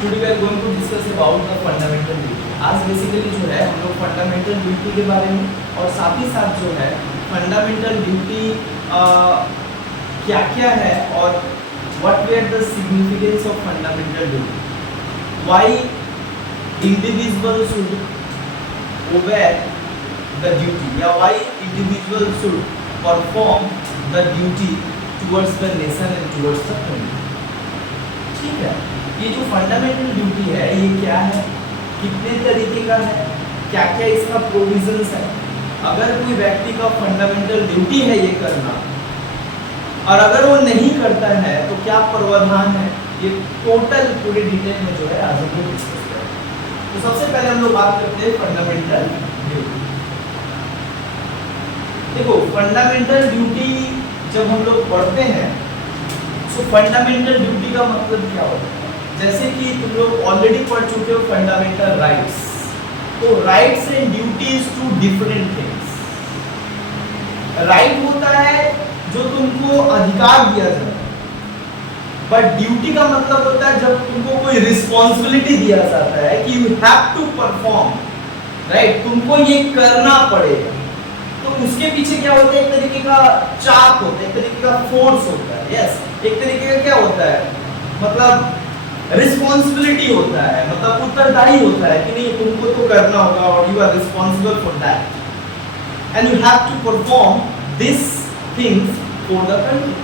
Today we are going to discuss about the fundamental duty. आज basically जो है हम लोग फंडामेंटल ड्यूटी के बारे में और साथ ही साथ जो है फंडामेंटल ड्यूटी क्या क्या है और what were the significance of fundamental duty, why individual should obey the duty या why individual should perform the duty towards the nation and towards the community. ठीक है, ये जो फंडामेंटल ड्यूटी है ये क्या है, कितने तरीके का है, क्या क्या इसका प्रोविजंस है, अगर कोई व्यक्ति का फंडामेंटल ड्यूटी है ये करना और अगर वो नहीं करता है तो क्या प्रावधान है, ये टोटल पूरे डिटेल में जो है आज हम लोग डिस्कस करेंगे। तो सबसे पहले हम लोग बात करते हैं फंडामेंटल ड्यूटी। देखो फंडामेंटल ड्यूटी जब हम लोग पढ़ते हैं तो फंडामेंटल ड्यूटी का मतलब क्या होता है, जैसे कि तुम लोग ऑलरेडी पढ़ चुके हो फंडामेंटल राइट्स। तो rights and duties two different things. Right होता है जो तुमको अधिकार दिया जाता है, बट ड्यूटी का मतलब होता है जब तुमको कोई रिस्पॉन्सिबिलिटी दिया जाता है कि you have to perform, right, तुमको ये करना पड़ेगा। तो उसके पीछे क्या होता है, एक तरीके का चाप होता है, एक तरीके का फोर्स होता है, यस, एक तरीके का क्या होता है, मतलब रिस्पॉन्सिबिलिटी होता है, मतलब उत्तरदायी होता है कि नहीं तुमको तो करना होगा और you are responsible for that and you have to perform this things for the country.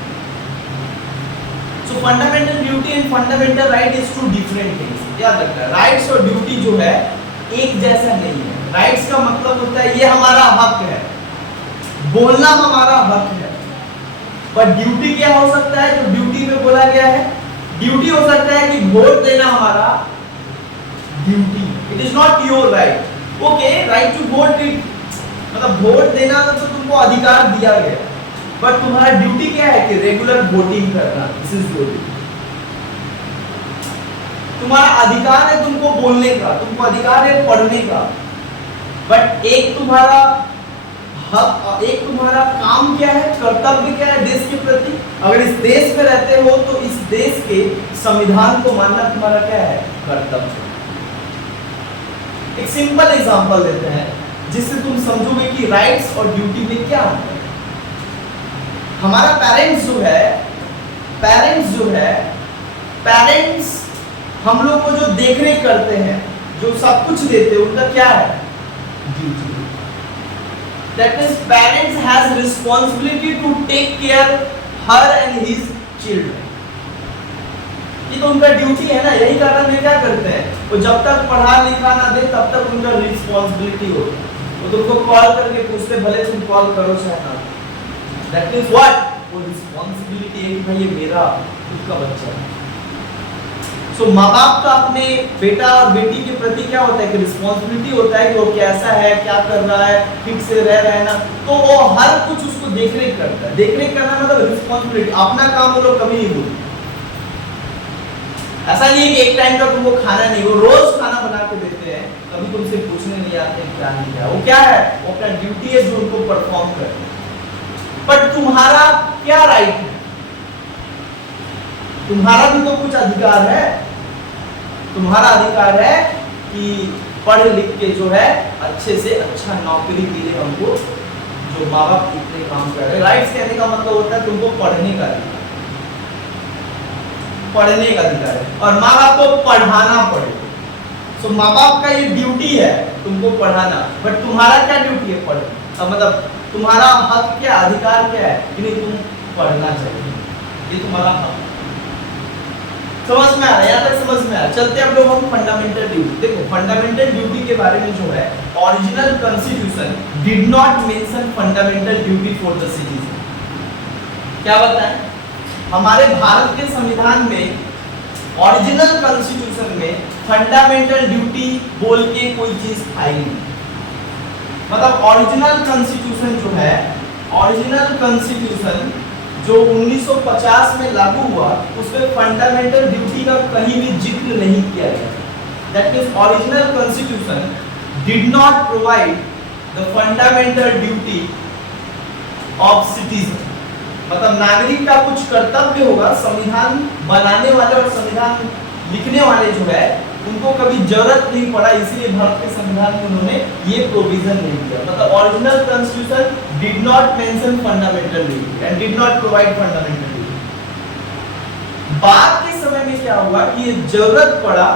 So fundamental duty and fundamental right is two different things. याद रखना, राइट्स और ड्यूटी जो है एक जैसा नहीं है। राइट्स का मतलब होता है ये हमारा हक है, बोलना हमारा हक है, पर ड्यूटी क्या हो सकता है, जो ड्यूटी में बोला गया है, ड्यूटी हो सकता है कि वोट देना हमारा duty, it is not your right. Okay, right to vote, मतलब वोट देना तो तुमको अधिकार दिया गया, बट तुम्हारा ड्यूटी क्या है कि रेगुलर वोटिंग करना, दिस इज योर ड्यूटी। तुम्हारा अधिकार है तुमको बोलने का, तुमको अधिकार है पढ़ने का, बट एक तुम्हारा हक, एक तुम्हारा काम क्या है, कर्तव्य क्या है देश के प्रति। अगर इस देश में रहते हो तो इस देश के संविधान को मानना तुम्हारा क्या है, कर्तव्य। एक सिंपल एग्जांपल देते हैं जिससे तुम समझोगे कि राइट्स और ड्यूटी में क्या अंतर है। हमारा पेरेंट्स हम लोग को जो देखरेख करते हैं, जो सब कुछ देते हैं, उनका क्या है, duty. That means parents has responsibility to take care her and his children. ये तो उनका ड्यूटी है ना, यही कारण वे क्या करते हैं, वो जब तक पढ़ा लिखा ना दे तब तक उनका रिस्पॉन्सिबिलिटी होता है। वो तुमको कॉल करके पूछते भले तुम कॉल करो चाहे ना। That means what? वो रिस्पॉन्सिबिलिटी है कि भाई ये मेरा खुद का बच्चा है। सो माँ बाप का अपने बेटा और बेटी के प्रति क्या होता है कि रिस्पॉन्सिबिलिटी होता है कि वो कैसा है, क्या कर रहा है, ठीक से रह रहा है ना, तो वो हर कुछ उसको देखरेख करता है। देखरेख करना मतलब रिस्पॉन्सिबिलिटी, अपना काम वो लोग कभी नहीं भूलते। ऐसा नहीं है कि एक टाइम का तुमको खाना नहीं, वो रोज खाना बना के देते हैं, कभी तुमसे पूछने नहीं आते क्या नहीं क्या। वो क्या है, वो अपना ड्यूटी है जो उनको परफॉर्म करते हैं। बट तुम्हारा क्या राइट है, तुम्हारा भी तो कुछ अधिकार है। तुम्हारा अधिकार है कि पढ़ लिख के जो है अच्छे से अच्छा नौकरी के लिए हमको, जो माँ बाप इतने काम कर रहे हैं। राइट्स कहने का मतलब होता है तुमको पढ़ने का अधिकार, पढ़ने का अधिकार है, और माँ बाप को पढ़ाना पड़ेगा। सो माँ बाप का ये ड्यूटी है तुमको पढ़ाना, बट तुम्हारा क्या ड्यूटी है, पढ़ना। मतलब तुम्हारा हक क्या, अधिकार क्या है कि नहीं तुम पढ़ना चाहिए, ये तुम्हारा हक। समझ में आ रहा है, यहाँ तक समझ में आ रहा। चलते अब लोग हम फंडामेंटल ड्यूटी। देखो फंडामेंटल ड्यूटी के बारे में जो है, original constitution did not mention fundamental duty for the citizen. क्या बताएं, हमारे भारत के संविधान में, ओरिजिनल कॉन्स्टिट्यूशन में फंडामेंटल ड्यूटी बोल के कोई चीज आई नहीं। मतलब ओरिजिनल कॉन्स्टिट्यूशन जो है, ओरिजिनल कॉन्स्टिट्यूशन जो 1950 में लागू हुआ, उसमें फंडामेंटल ड्यूटी का कहीं भी जिक्र नहीं किया गया। That means original constitution did not provide the fundamental duty of citizen. मतलब नागरिक का कुछ कर्तव्य होगा, संविधान बनाने वाले और संविधान लिखने वाले जो है उनको कभी जरूरत नहीं पड़ा, इसलिए भारत के संविधान में उन्होंने ये प्रोविजन नहीं दिया। मतलब original constitution did not mention fundamental duty and did not provide fundamental duty. बाद के समय में क्या हुआ कि ये जरूरत पड़ा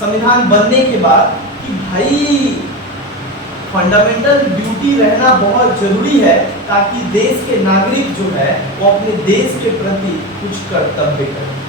संविधान बनने के बाद कि भाई फंडामेंटल ड्यूटी रहना बहुत जरूरी है, ताकि देश के नागरिक जो है वो अपने देश के प्रति कुछ कर्तव्य करें।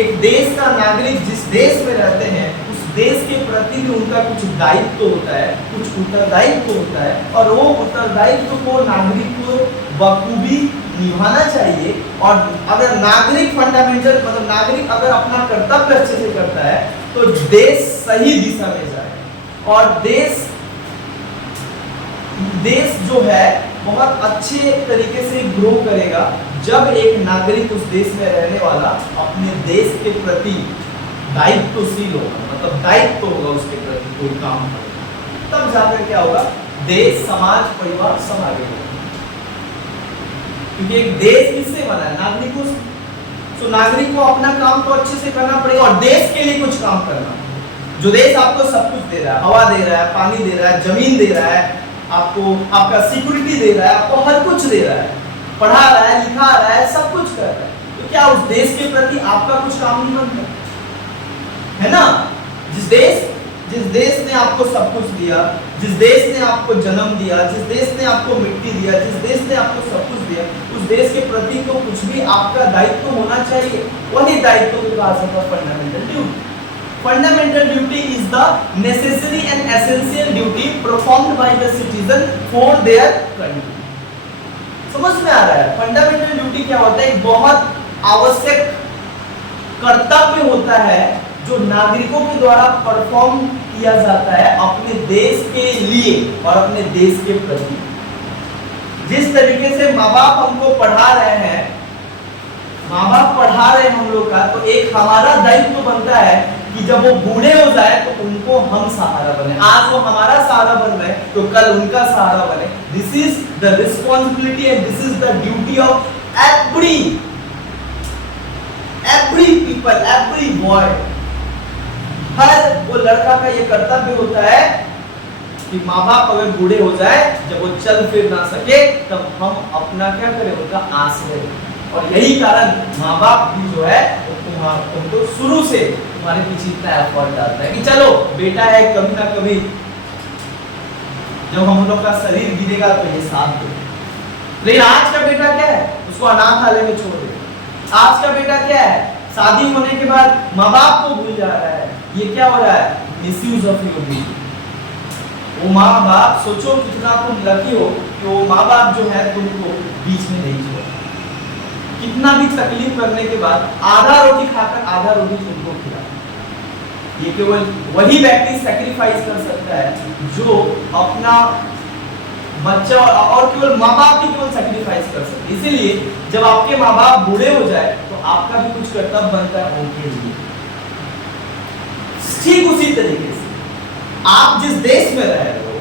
एक देश का नागरिक जिस देश में रहते हैं उस देश के प्रति भी उनका कुछ दायित्व होता है, कुछ उत्तरदायित्व होता है, और वो उत्तरदायित्व को नागरिक को बखूबी निभाना चाहिए। और अगर नागरिक फंडामेंटल मतलब नागरिक अगर अपना कर्तव्य अच्छे से करता है तो देश सही दिशा में जाए और देश जो है बहुत अच्छे तरीके से ग्रो करेगा जब एक नागरिक उस देश में रहने वाला अपने देश के प्रति दायित्वशील होगा, मतलब दायित्व होगा उसके प्रति कोई काम करेगा, तब जाकर क्या होगा, देश समाज परिवार सब आगे होगा। क्योंकि एक देश किससे बना है, नागरिकों से। तो नागरिक को अपना काम तो अच्छे से करना पड़ेगा और देश के लिए कुछ काम करना। जो देश आपको सब कुछ दे रहा है, हवा दे रहा है, पानी दे रहा है, जमीन दे रहा है, आपको आपका सिक्योरिटी दे रहा है, आपको हर कुछ दे रहा है, पढ़ा रहा है, लिखा रहा है, सब कुछ कर रहा है, तो क्या उस देश के प्रति आपका कुछ काम नहीं बनता है ना? जिस देश ने आपको सब कुछ दिया, जिस देश ने आपको जन्म दिया, जिस देश ने आपको मिट्टी दिया, जिस देश ने आपको सब कुछ दिया, उस देश के प्रति तो कुछ भी आपका दायित्व होना चाहिए। वही दायित्व को कहा जाता है fundamental duty. Fundamental duty is the necessary and essential duty performed by the citizen for their country. समझ में आ रहा है? फंडामेंटल ड्यूटी क्या होता है? एक बहुत आवश्यक कर्तव्य होता है जो नागरिकों के द्वारा परफॉर्म किया जाता है अपने देश के लिए और अपने देश के प्रति। जिस तरीके से माँ बाप हमको पढ़ा रहे हैं, माँ बाप पढ़ा रहे हैं हम लोग का, तो एक हमारा दायित्व बनता है कि जब वो बूढ़े हो जाए तो उनको हम सहारा बने। आज वो हमारा सहारा बन रहे हैं तो कल उनका सहारा बने। This is the responsibility and this is the duty of every people, every boy. हर वो लड़का का ये कर्तव्य होता है कि माँ बाप अगर बूढ़े हो जाए, जब वो चल फिर ना सके, तब हम अपना क्या करें, उनका आश्रय। और यही कारण माँ बाप भी जो है तुमको शुरू से तुम्हारे पीछे इतना एफर्ट डालता है कि चलो बेटा है, कभी ना कभी जब हम लोग का शरीर गिरेगा तो ये साथ दो। लेकिन आज का बेटा क्या है, उसको अनाथालय में छोड़ दे। आज का बेटा क्या है, शादी होने के बाद माँ बाप को भूल जा रहा है। ये क्या हो रहा है, मिसयूज ऑफ योर ड्यूटी। वो माँ बाप, सोचो कितना तुम लकी हो कि वो माँ बाप जो है तुमको बीच में नहीं छोड़, कितना भी तकलीफ करने के बाद आधा रोटी खाकर आधा रोटी तुमको खिला। ये केवल वही व्यक्ति सैक्रिफाइस कर सकता है जो अपना बच्चा, और केवल माँ बाप ही केवल सैक्रिफाइस कर सकते। इसीलिए जब आपके माँ बाप बूढ़े हो जाए तो आपका भी कुछ कर्तव्य बनता है उनके लिए। ठीक उसी तरीके से आप जिस देश में रह रहे हो,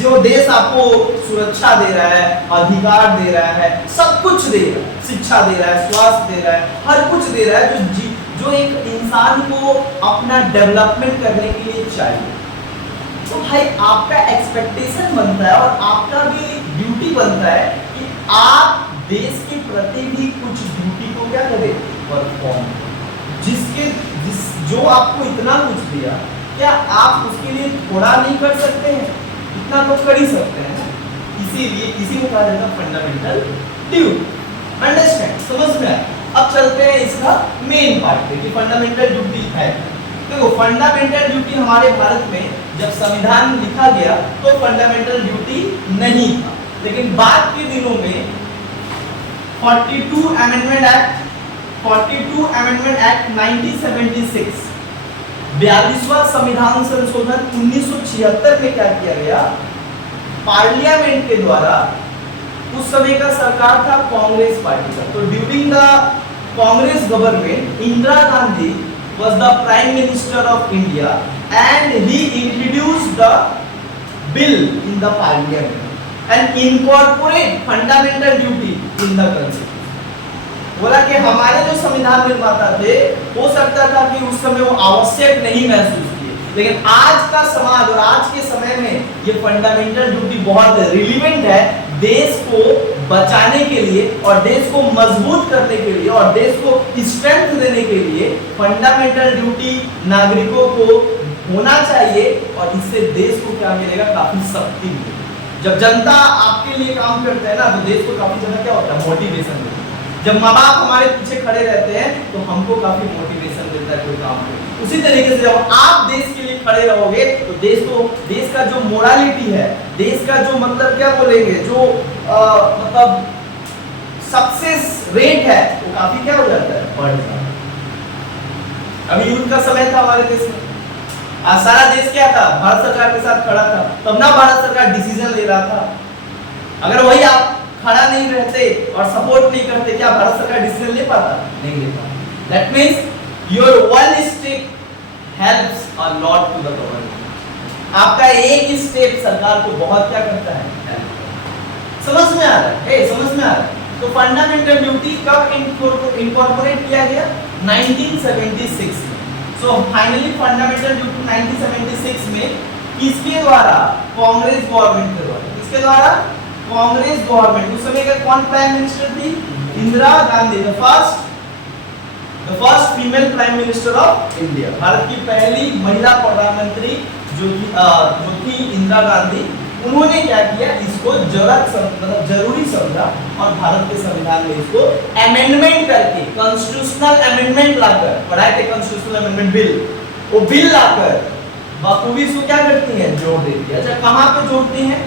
जो देश आपको सुरक्षा दे रहा है, अधिकार दे रहा है, सब कुछ दे रहा है, शिक्षा दे रहा है, स्वास्थ्य दे रहा है, हर कुछ दे रहा है जो एक इंसान को अपना डेवलपमेंट करने के लिए चाहिए, तो भाई आपका एक्सपेक्टेशन बनता है और आपका भी ड्यूटी बनता है कि आप देश के प्रति भी कुछ ड्यूटी को क्या करें, परफॉर्म। जो आपको इतना कुछ दिया, क्या आप उसके लिए थोड़ा नहीं कर सकते हैं? इतना तो कर ही सकते हैं ना। इसीलिए इसी को कहा जाता है फंडामेंटल ड्यूटी। अंडरस्टैंड, समझ में आया? अब चलते हैं इसका मेन पार्ट पे कि फंडामेंटल ड्यूटी है। देखो फंडामेंटल ड्यूटी हमारे भारत में जब संविधान लिखा गया तो फंडामेंटल ड्यूटी नहीं था, लेकिन बाद के दिनों में 42 अमेंडमेंट एक्ट 1976, 42वां संविधान संशोधन 1976 में क्या किया गया, पार्लियामेंट के द्वारा, उस समय का सरकार था कांग्रेस पार्टी का, तो during the Congress government Indira Gandhi was the prime minister of India and he introduced the bill in the parliament and incorporate fundamental duty in the constitution. बोला कि हमारे जो संविधान निर्माता थे, हो सकता था कि उस समय वो आवश्यक नहीं महसूस किए, लेकिन आज का समाज और आज के समय में ये फंडामेंटल ड्यूटी बहुत रिलेवेंट है देश को बचाने के लिए और देश को मजबूत करने के लिए और देश को स्ट्रेंथ देने के लिए। फंडामेंटल ड्यूटी नागरिकों को होना चाहिए और इससे देश को क्या मिलेगा, काफी शक्ति मिलेगी। जब जनता आपके लिए काम करते हैं ना, तो देश को काफी ज्यादा क्या होता है, मोटिवेशन मिलता है। जब माँ बाप हमारे पीछे खड़े रहते हैं तो हमको काफी मोटिवेशन मिलता है कोई काम को। उसी तरीके से जब आप देश के लिए खड़े रहोगे तो देश का जो मोरालिटी है, देश का जो मतलब क्या बोलेंगे, जो मतलब सक्सेस रेट है, वो काफी क्या हो जाता है, बढ़ जाता है। अभी युद्ध का समय था हमारे देश में, सारा देश क्या था, भारत सरकार के साथ खड़ा था, तब ना भारत सरकार डिसीजन ले रहा था। अगर वही आप खड़ा नहीं रहते और सपोर्ट नहीं करते, क्या भारत सरकार डिसीजन ले पाता, नहीं ले पाता। That means your one step helps a lot to the government. आपका एक स्टेप सरकार को बहुत क्या करता है, हेल्प करता है। समझ में आ रहा है, समझ में आ रहा है। तो फंडामेंटल ड्यूटी कब इनकॉर्पोरेट किया गया, 1976 में। सो फाइनली फंडामेंटल ड्यूटी 1976 में किसके द्वारा, कांग्रेस गवर्नमेंट के द्वारा। किसके द्वारा, कांग्रेस गवर्नमेंट। उस समय का कौन प्राइम मिनिस्टर थी, Indira Gandhi, the first female prime minister of India. Bharat की पहली महिला प्रधानमंत्री जो थी इंदिरा गांधी। उन्होंने क्या किया, इसको जरूरी समझा और भारत के संविधान में इसको अमेंडमेंट करके, कॉन्स्टिट्यूशनल अमेंडमेंट लाकर, पढ़ाए थे कॉन्स्टिट्यूशनल अमेंडमेंट बिल, वो बिल लाकर बखूबी इसको क्या करती है, जोड़ देती है। अच्छा, कहां पे जोड़ती हैं,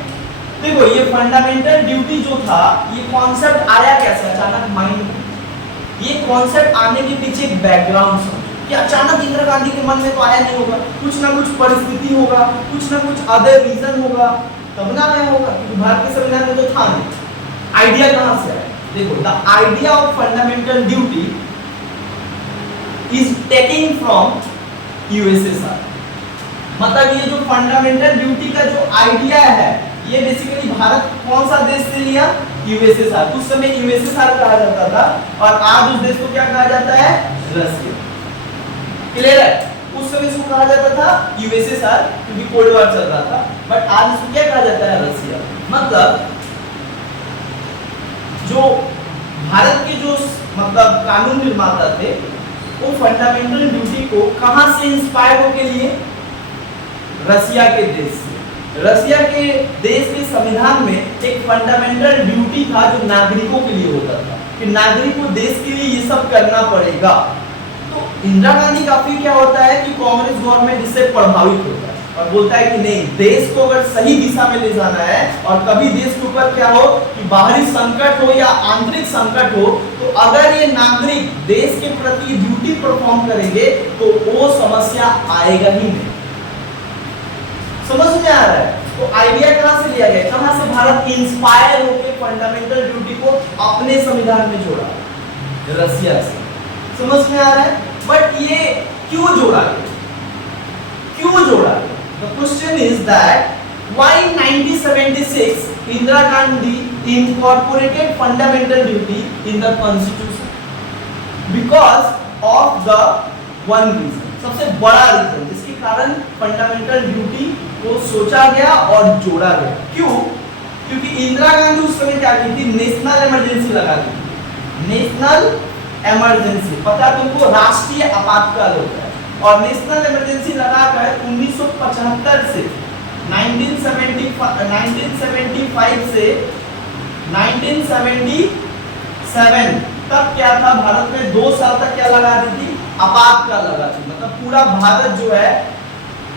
देखो ये फंडामेंटल ड्यूटी जो था, ये कॉन्सेप्ट आया कैसे अचानक माइंड में। ये कॉन्सेप्ट आने के पीछे एक बैकग्राउंड समझो कि अचानक इंदिरा गांधी के मन में तो आया नहीं होगा, कुछ ना कुछ परिस्थिति होगा, कुछ ना कुछ अदर रीजन होगा, तब ना आया होगा, क्योंकि भारत के संविधान में तो था नहीं। आइडिया कहां से आया, देखो the idea of fundamental duty is taking from USSR. मतलब ये जो फंडामेंटल ड्यूटी का जो आइडिया है, ये बेसिकली भारत कौन सा देश से लिया, यूएसएसआर। उस समय यूएसएसआर कहा जाता था और आज उस देश को क्या कहा जाता है, रशिया। क्लियर है, उस समय इसको कहा जाता था यूएसएसआर क्योंकि कोल्ड वॉर चल रहा था, बट आज इसको क्या कहा जाता है, रशिया। मतलब जो भारत के जो मतलब कानून निर्माता थे, वो फंडामेंटल ड्यूटी को कहां से इंस्पायर होके लिए, रशिया के देश से। रशिया के देश के संविधान में एक फंडामेंटल ड्यूटी था जो नागरिकों के लिए होता था कि नागरिक को देश के लिए ये सब करना पड़ेगा। तो इंदिरा गांधी काफी क्या होता है कि कांग्रेस गवर्नमेंट इससे प्रभावित होता है और बोलता है कि नहीं, देश को अगर सही दिशा में ले जाना है और कभी देश के ऊपर क्या हो कि बाहरी संकट हो या आंतरिक संकट हो, तो अगर ये नागरिक देश के प्रति ड्यूटी परफॉर्म करेंगे तो वो समस्या आएगा ही नहीं। समझ में आ रहा है, तो आइडिया कहां से लिया गया, कहां से भारत इंस्पायर होकर फंडामेंटल ड्यूटी को अपने संविधान में जोड़ा, रशिया से। समझ में आ रहा है, बट ये क्यों जोड़ा गया, क्यों जोड़ा गया? The question is that why in 1976 Indira Gandhi incorporated fundamental duty in the constitution? Because of the one reason, सबसे बड़ा रीजन जिसके कारण फंडामेंटल ड्यूटी को सोचा गया और जोड़ा गया। क्यों? क्योंकि इंदिरा गांधी उस समय क्या की थी, नेशनल इमरजेंसी लगा दी थी। नेशनल इमरजेंसी, पता तुमको, राष्ट्रीय आपातकाल होता है। और नेशनल इमरजेंसी लगाकर 1975 से 1975 से 1977 तक क्या था, भारत में 2 साल तक क्या लगा दी थी, आपातकाल लगा थी। मतलब पूरा भारत जो है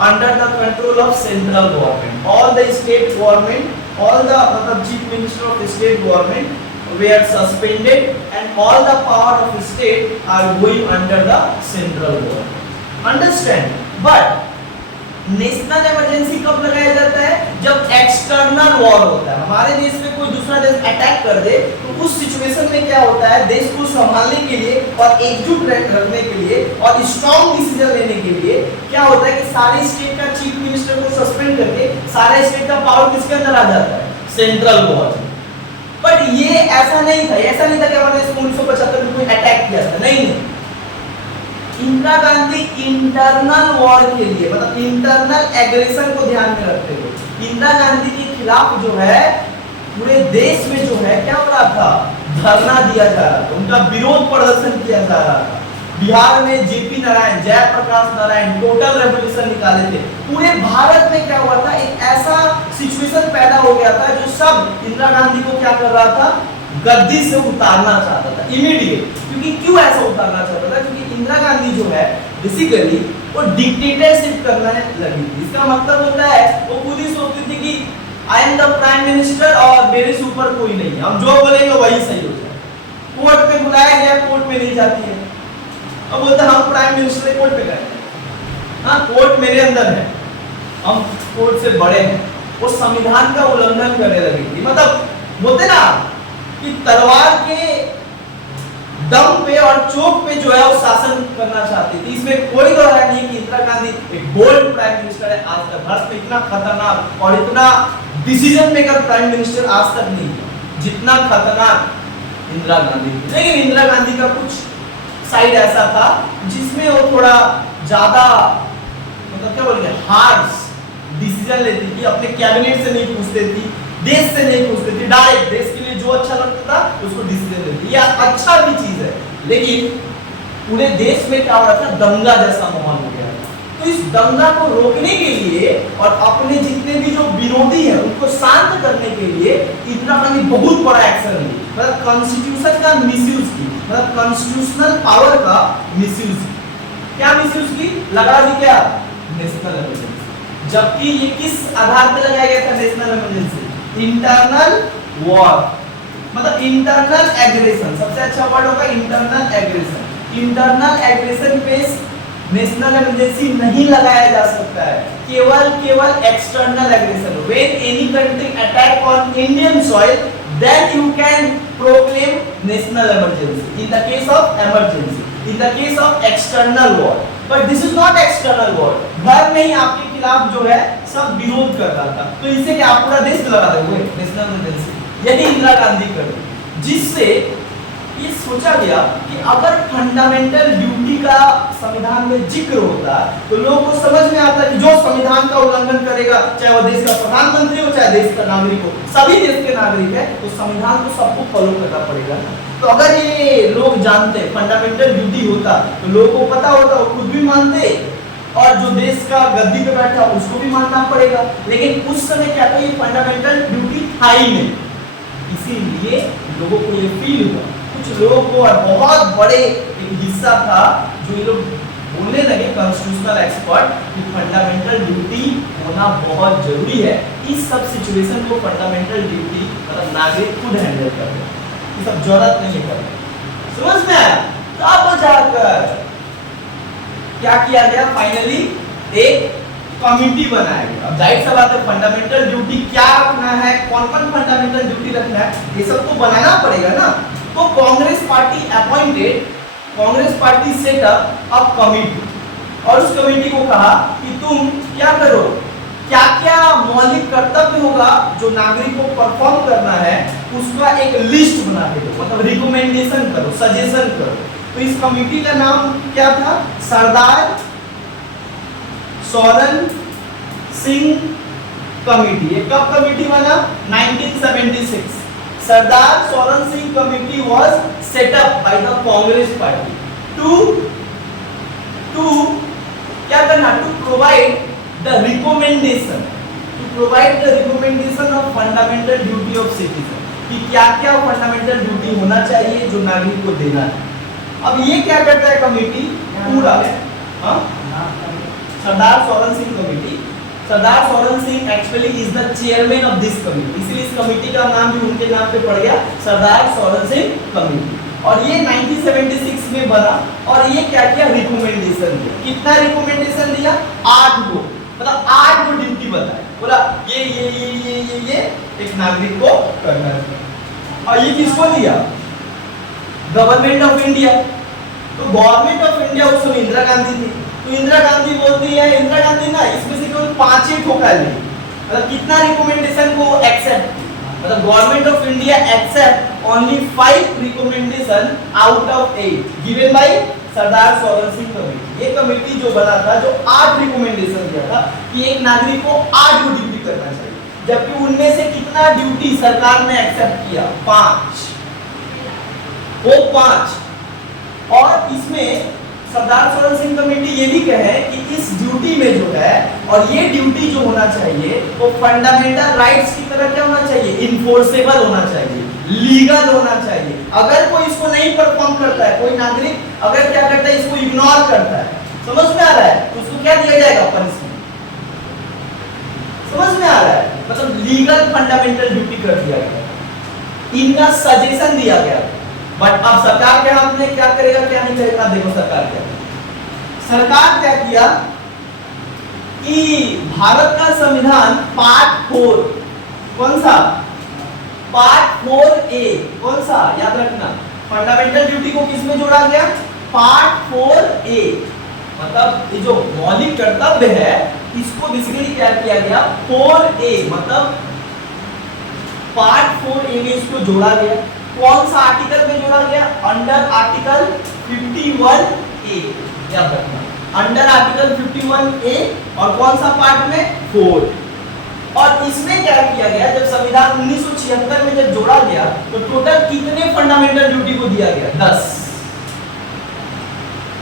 under the control of central government, all the state government, all the मतलब chief minister of state government were suspended and all the power of the state are going under the central government. Understand? But national emergency कब लगाया जाता है, जब external war होता है, हमारे देश में कोई दूसरा देश अटैक कर दे, तो उस सिचुएशन में क्या होता है, देश को संभालने के लिए और एकजुट रखने के लिए और स्ट्रॉन्ग डिसीजन लेने के लिए क्या होता है कि सारे स्टेट का चीफ मिनिस्टर को सस्पेंड करके सारे स्टेट का पावर किसके अंदर आ जाता है, सेंट्रल गवर्नमेंट। बट ये ऐसा नहीं था कि हमारे देश को 1975 में कोई अटैक किया था, नहीं नहीं। इंदिरा गांधी इंटरनल वॉर के लिए, मतलब इंटरनल एग्रेशन को ध्यान में रखते हुए इंदिरा गांधी के खिलाफ जो है पूरे देश में जो है क्या हो रहा था, धरना दिया जा रहा था, उनका विरोध प्रदर्शन किया जा रहा था। बिहार में जेपी नारायण, जयप्रकाश नारायण टोटल रेवोल्यूशन निकाले थे। पूरे भारत में क्या हुआ था, एक ऐसा सिचुएशन पैदा हो गया था जो सब इंदिरा गांधी को क्या कर रहा था, गद्दी से उतारना चाहता था इमीडिएट। क्योंकि क्यों ऐसा उतारना चाहता था, क्योंकि इंदिरा गांधी जो है बेसिकली वो डिक्टेटरशिप करने लगी थी। इसका मतलब होता है वो खुद ही सोचती थी कि I am the prime minister और मेरे से ऊपर कोई नहीं है, हम जो बोलेंगे वही सही हो जाए। कोर्ट में बुलाया गया, कोर्ट में नहीं जाती है, अब बोलते हम प्राइम मिनिस्टर कोर्ट पे गए, हाँ कोर्ट मेरे अंदर है, हम कोर्ट से बड़े हैं। वो संविधान का उल्लंघन करने लगी थी। मतलब बोलते ना कि तलवार के दम पे और चोक पे जो है वो शासन करना चाहती थी। इसमें कोई दो राय नहीं कि इंदिरा गांधी एक बोल्ड प्राइम मिनिस्टर है। आज तक भारत में इतना खतरनाक और इतना डिसीजन मेकर प्राइम मिनिस्टर आज तक नहीं है जितना खतरनाक इंदिरा गांधी थी। लेकिन इंदिरा गांधी का कुछ साइड ऐसा था जिसमें वो थोड़ा ज्यादा मतलब क्या बोलेंगे हार्श डिसीजन लेती थी, अपने कैबिनेट से नहीं पूछती थी, देश से नहीं पूछती थी, डायरेक्ट देश के लिए जो अच्छा लगता था उसको डिसीजन लेती। ये अच्छा भी चीज है, लेकिन पूरे देश में क्या हो रहा था, दंगा जैसा माहौल हो गया। तो इस दंगा को रोकने के लिए और अपने जितने भी जो विरोधी है उनको शांत करने के लिए इंदिरा गांधी बहुत बड़ा एक्शन ली। मतलब कॉन्स्टिट्यूशन का मिसयूज की, मतलब कॉन्स्टिट्यूशनल पावर का मिसयूज की। क्या मिसयूज की? लगा दी क्या, नेशनल इमरजेंसी। जबकि ये किस आधार पे लगाया गया था नेशनल इमरजेंसी? इंटरनल वॉर, मतलब इंटरनल एग्रेशन। सबसे अच्छा वर्ड होगा इंटरनल एग्रेशन। इंटरनल एग्रेशन पे नेशनल इमरजेंसी नहीं लगाया जा सकता है, केवल external aggression. When any country attack on Indian soil then you can proclaim national emergency in the case of emergency, in the case of external war, but this is not external war। घर में ही आपके खिलाफ जो है सब विरोध कर रहा था, तो इससे क्या आप पूरा देश लगा दोगे नेशनल इमरजेंसी? यही इंदिरा गांधी कर दी, जिससे ये सोचा गया कि अगर फंडामेंटल ड्यूटी का संविधान में जिक्र होता तो लोगों को समझ में आता कि जो संविधान का उल्लंघन करेगा, चाहे वो देश का प्रधानमंत्री हो चाहे देश का नागरिक हो, सभी देश के नागरिक है, तो संविधान को सबको फॉलो करना पड़ेगा। तो अगर ये लोग जानते फंडामेंटल ड्यूटी होता तो लोगों को पता होता, वो खुद भी मानते और जो देश का गद्दी पे बैठा उसको भी मानना पड़ेगा। लेकिन उस समय क्या था, ये फंडामेंटल ड्यूटी था ही नहीं, इसीलिए लोगों को ये फील हुआ। कुछ लोगों को और बहुत बड़े एक हिस्सा था जो ये लोग बोलने लगे कॉन्स्टिट्यूशनल एक्सपर्ट कि फंडामेंटल ड्यूटी होना बहुत जरूरी है। इस सब सिचुएशन को फंडामेंटल ड्यूटी मतलब नागरिक खुद हैंडल कर रहे, ये सब जरूरत नहीं है। समझ में आया? तब जाकर क्या किया गया, फाइनली एक कमिटी बनाया गया। अब जाहिर सा बात है फंडामेंटल ड्यूटी क्या रखना है, कौन कौन फंडामेंटल ड्यूटी रखना है, ये सब तो बनाना पड़ेगा ना। तो Congress party appointed, Congress party set up committee और उस कमेटी को कहा कि तुम क्या करो, क्या क्या मौलिक कर्तव्य होगा जो नागरिक को परफॉर्म करना है उसका एक लिस्ट बना के दो, मतलब रिकमेंडेशन करो, सजेशन करो। तो इस कमेटी का नाम क्या था? सरदार सोरेन सिंह कमेटी। ये कब कमेटी बना? 1976। Sardar Swaran Singh committee was set up by the Congress party to क्या करना? To provide the recommendation, of fundamental duty of citizen, कि क्या क्या फंडामेंटल ड्यूटी होना चाहिए जो नागरिक को देना है। अब ये क्या करता है कमेटी पूरा, Sardar Swaran Singh committee. Sardar Swaran Singh actually is the chairman of this committee, इसलिए इस कमेटी का नाम भी उनके नाम पे पड़ गया, सरदार सोरेन सिंह कमेटी। और ये 1976 में बना और ये क्या किया? रिकमेंडेशन दिया। कितना रिकमेंडेशन दिया? 8 गो, मतलब 8 गो ड्यूटी बताए, बोला ये एक नागरिक को करना है। और ये किसको दिया? Government of India. तो गवर्नमेंट ऑफ इंडिया उस समय इंदिरा गांधी थी, तो इंदिरा गांधी बोलती है, इंदिरा गांधी ना इसमें से केवल 5 ही ठोका ली, मतलब कितना रिकमेंडेशन को एक्सेप्ट, मतलब government of India accept only 5 recommendation out of 8 given by Sardar Sarovar Singh committee. ये कमेटी जो बना था, जो 8 रिकमेंडेशन दिया था कि एक नागरिक को 8 ड्यूटी करना चाहिए, जबकि उनमें से कितना ड्यूटी सरकार ने एक्सेप्ट किया? 5। वो 5। और इसमें सरदार सरोवर सिंह कमेटी ये भी कहे कि इस ड्यूटी में जो है, और ये ड्यूटी जो होना चाहिए वो फंडामेंटल राइट्स की तरह क्या होना चाहिए? इन्फोर्सेबल होना चाहिए, लीगल होना चाहिए। अगर कोई इसको नहीं परफॉर्म करता है, कोई नागरिक अगर क्या करता है, इसको इग्नोर करता है, समझ में आ रहा है, तो उसको क्या दिया जाएगा? पनिशमेंट। समझ में आ रहा है? मतलब लीगल फंडामेंटल ड्यूटी कर दिया गया, इनका सजेशन दिया गया। बट अब सरकार के हाथ में क्या करेगा क्या नहीं करेगा? देखो सरकार क्या किया कि भारत का संविधान पार्ट 4, कौन सा? पार्ट 4A, कौन सा? याद रखना, फंडामेंटल ड्यूटी को किस में जोड़ा गया? Part 4A। मतलब ये जो मौलिक कर्तव्य है इसको बेसिकली क्या किया गया? 4A, मतलब पार्ट 4A में इसको जोड़ा गया। कौन सा आर्टिकल में जोड़ा गया? अंडर आर्टिकल 51A, याद रखना, अंडर आर्टिकल 51A। और कौन सा पार्ट में? 4। और इसमें क्या किया गया, जब संविधान 1976 में जब जोड़ा गया तो टोटल कितने फंडामेंटल ड्यूटी को दिया गया? 10।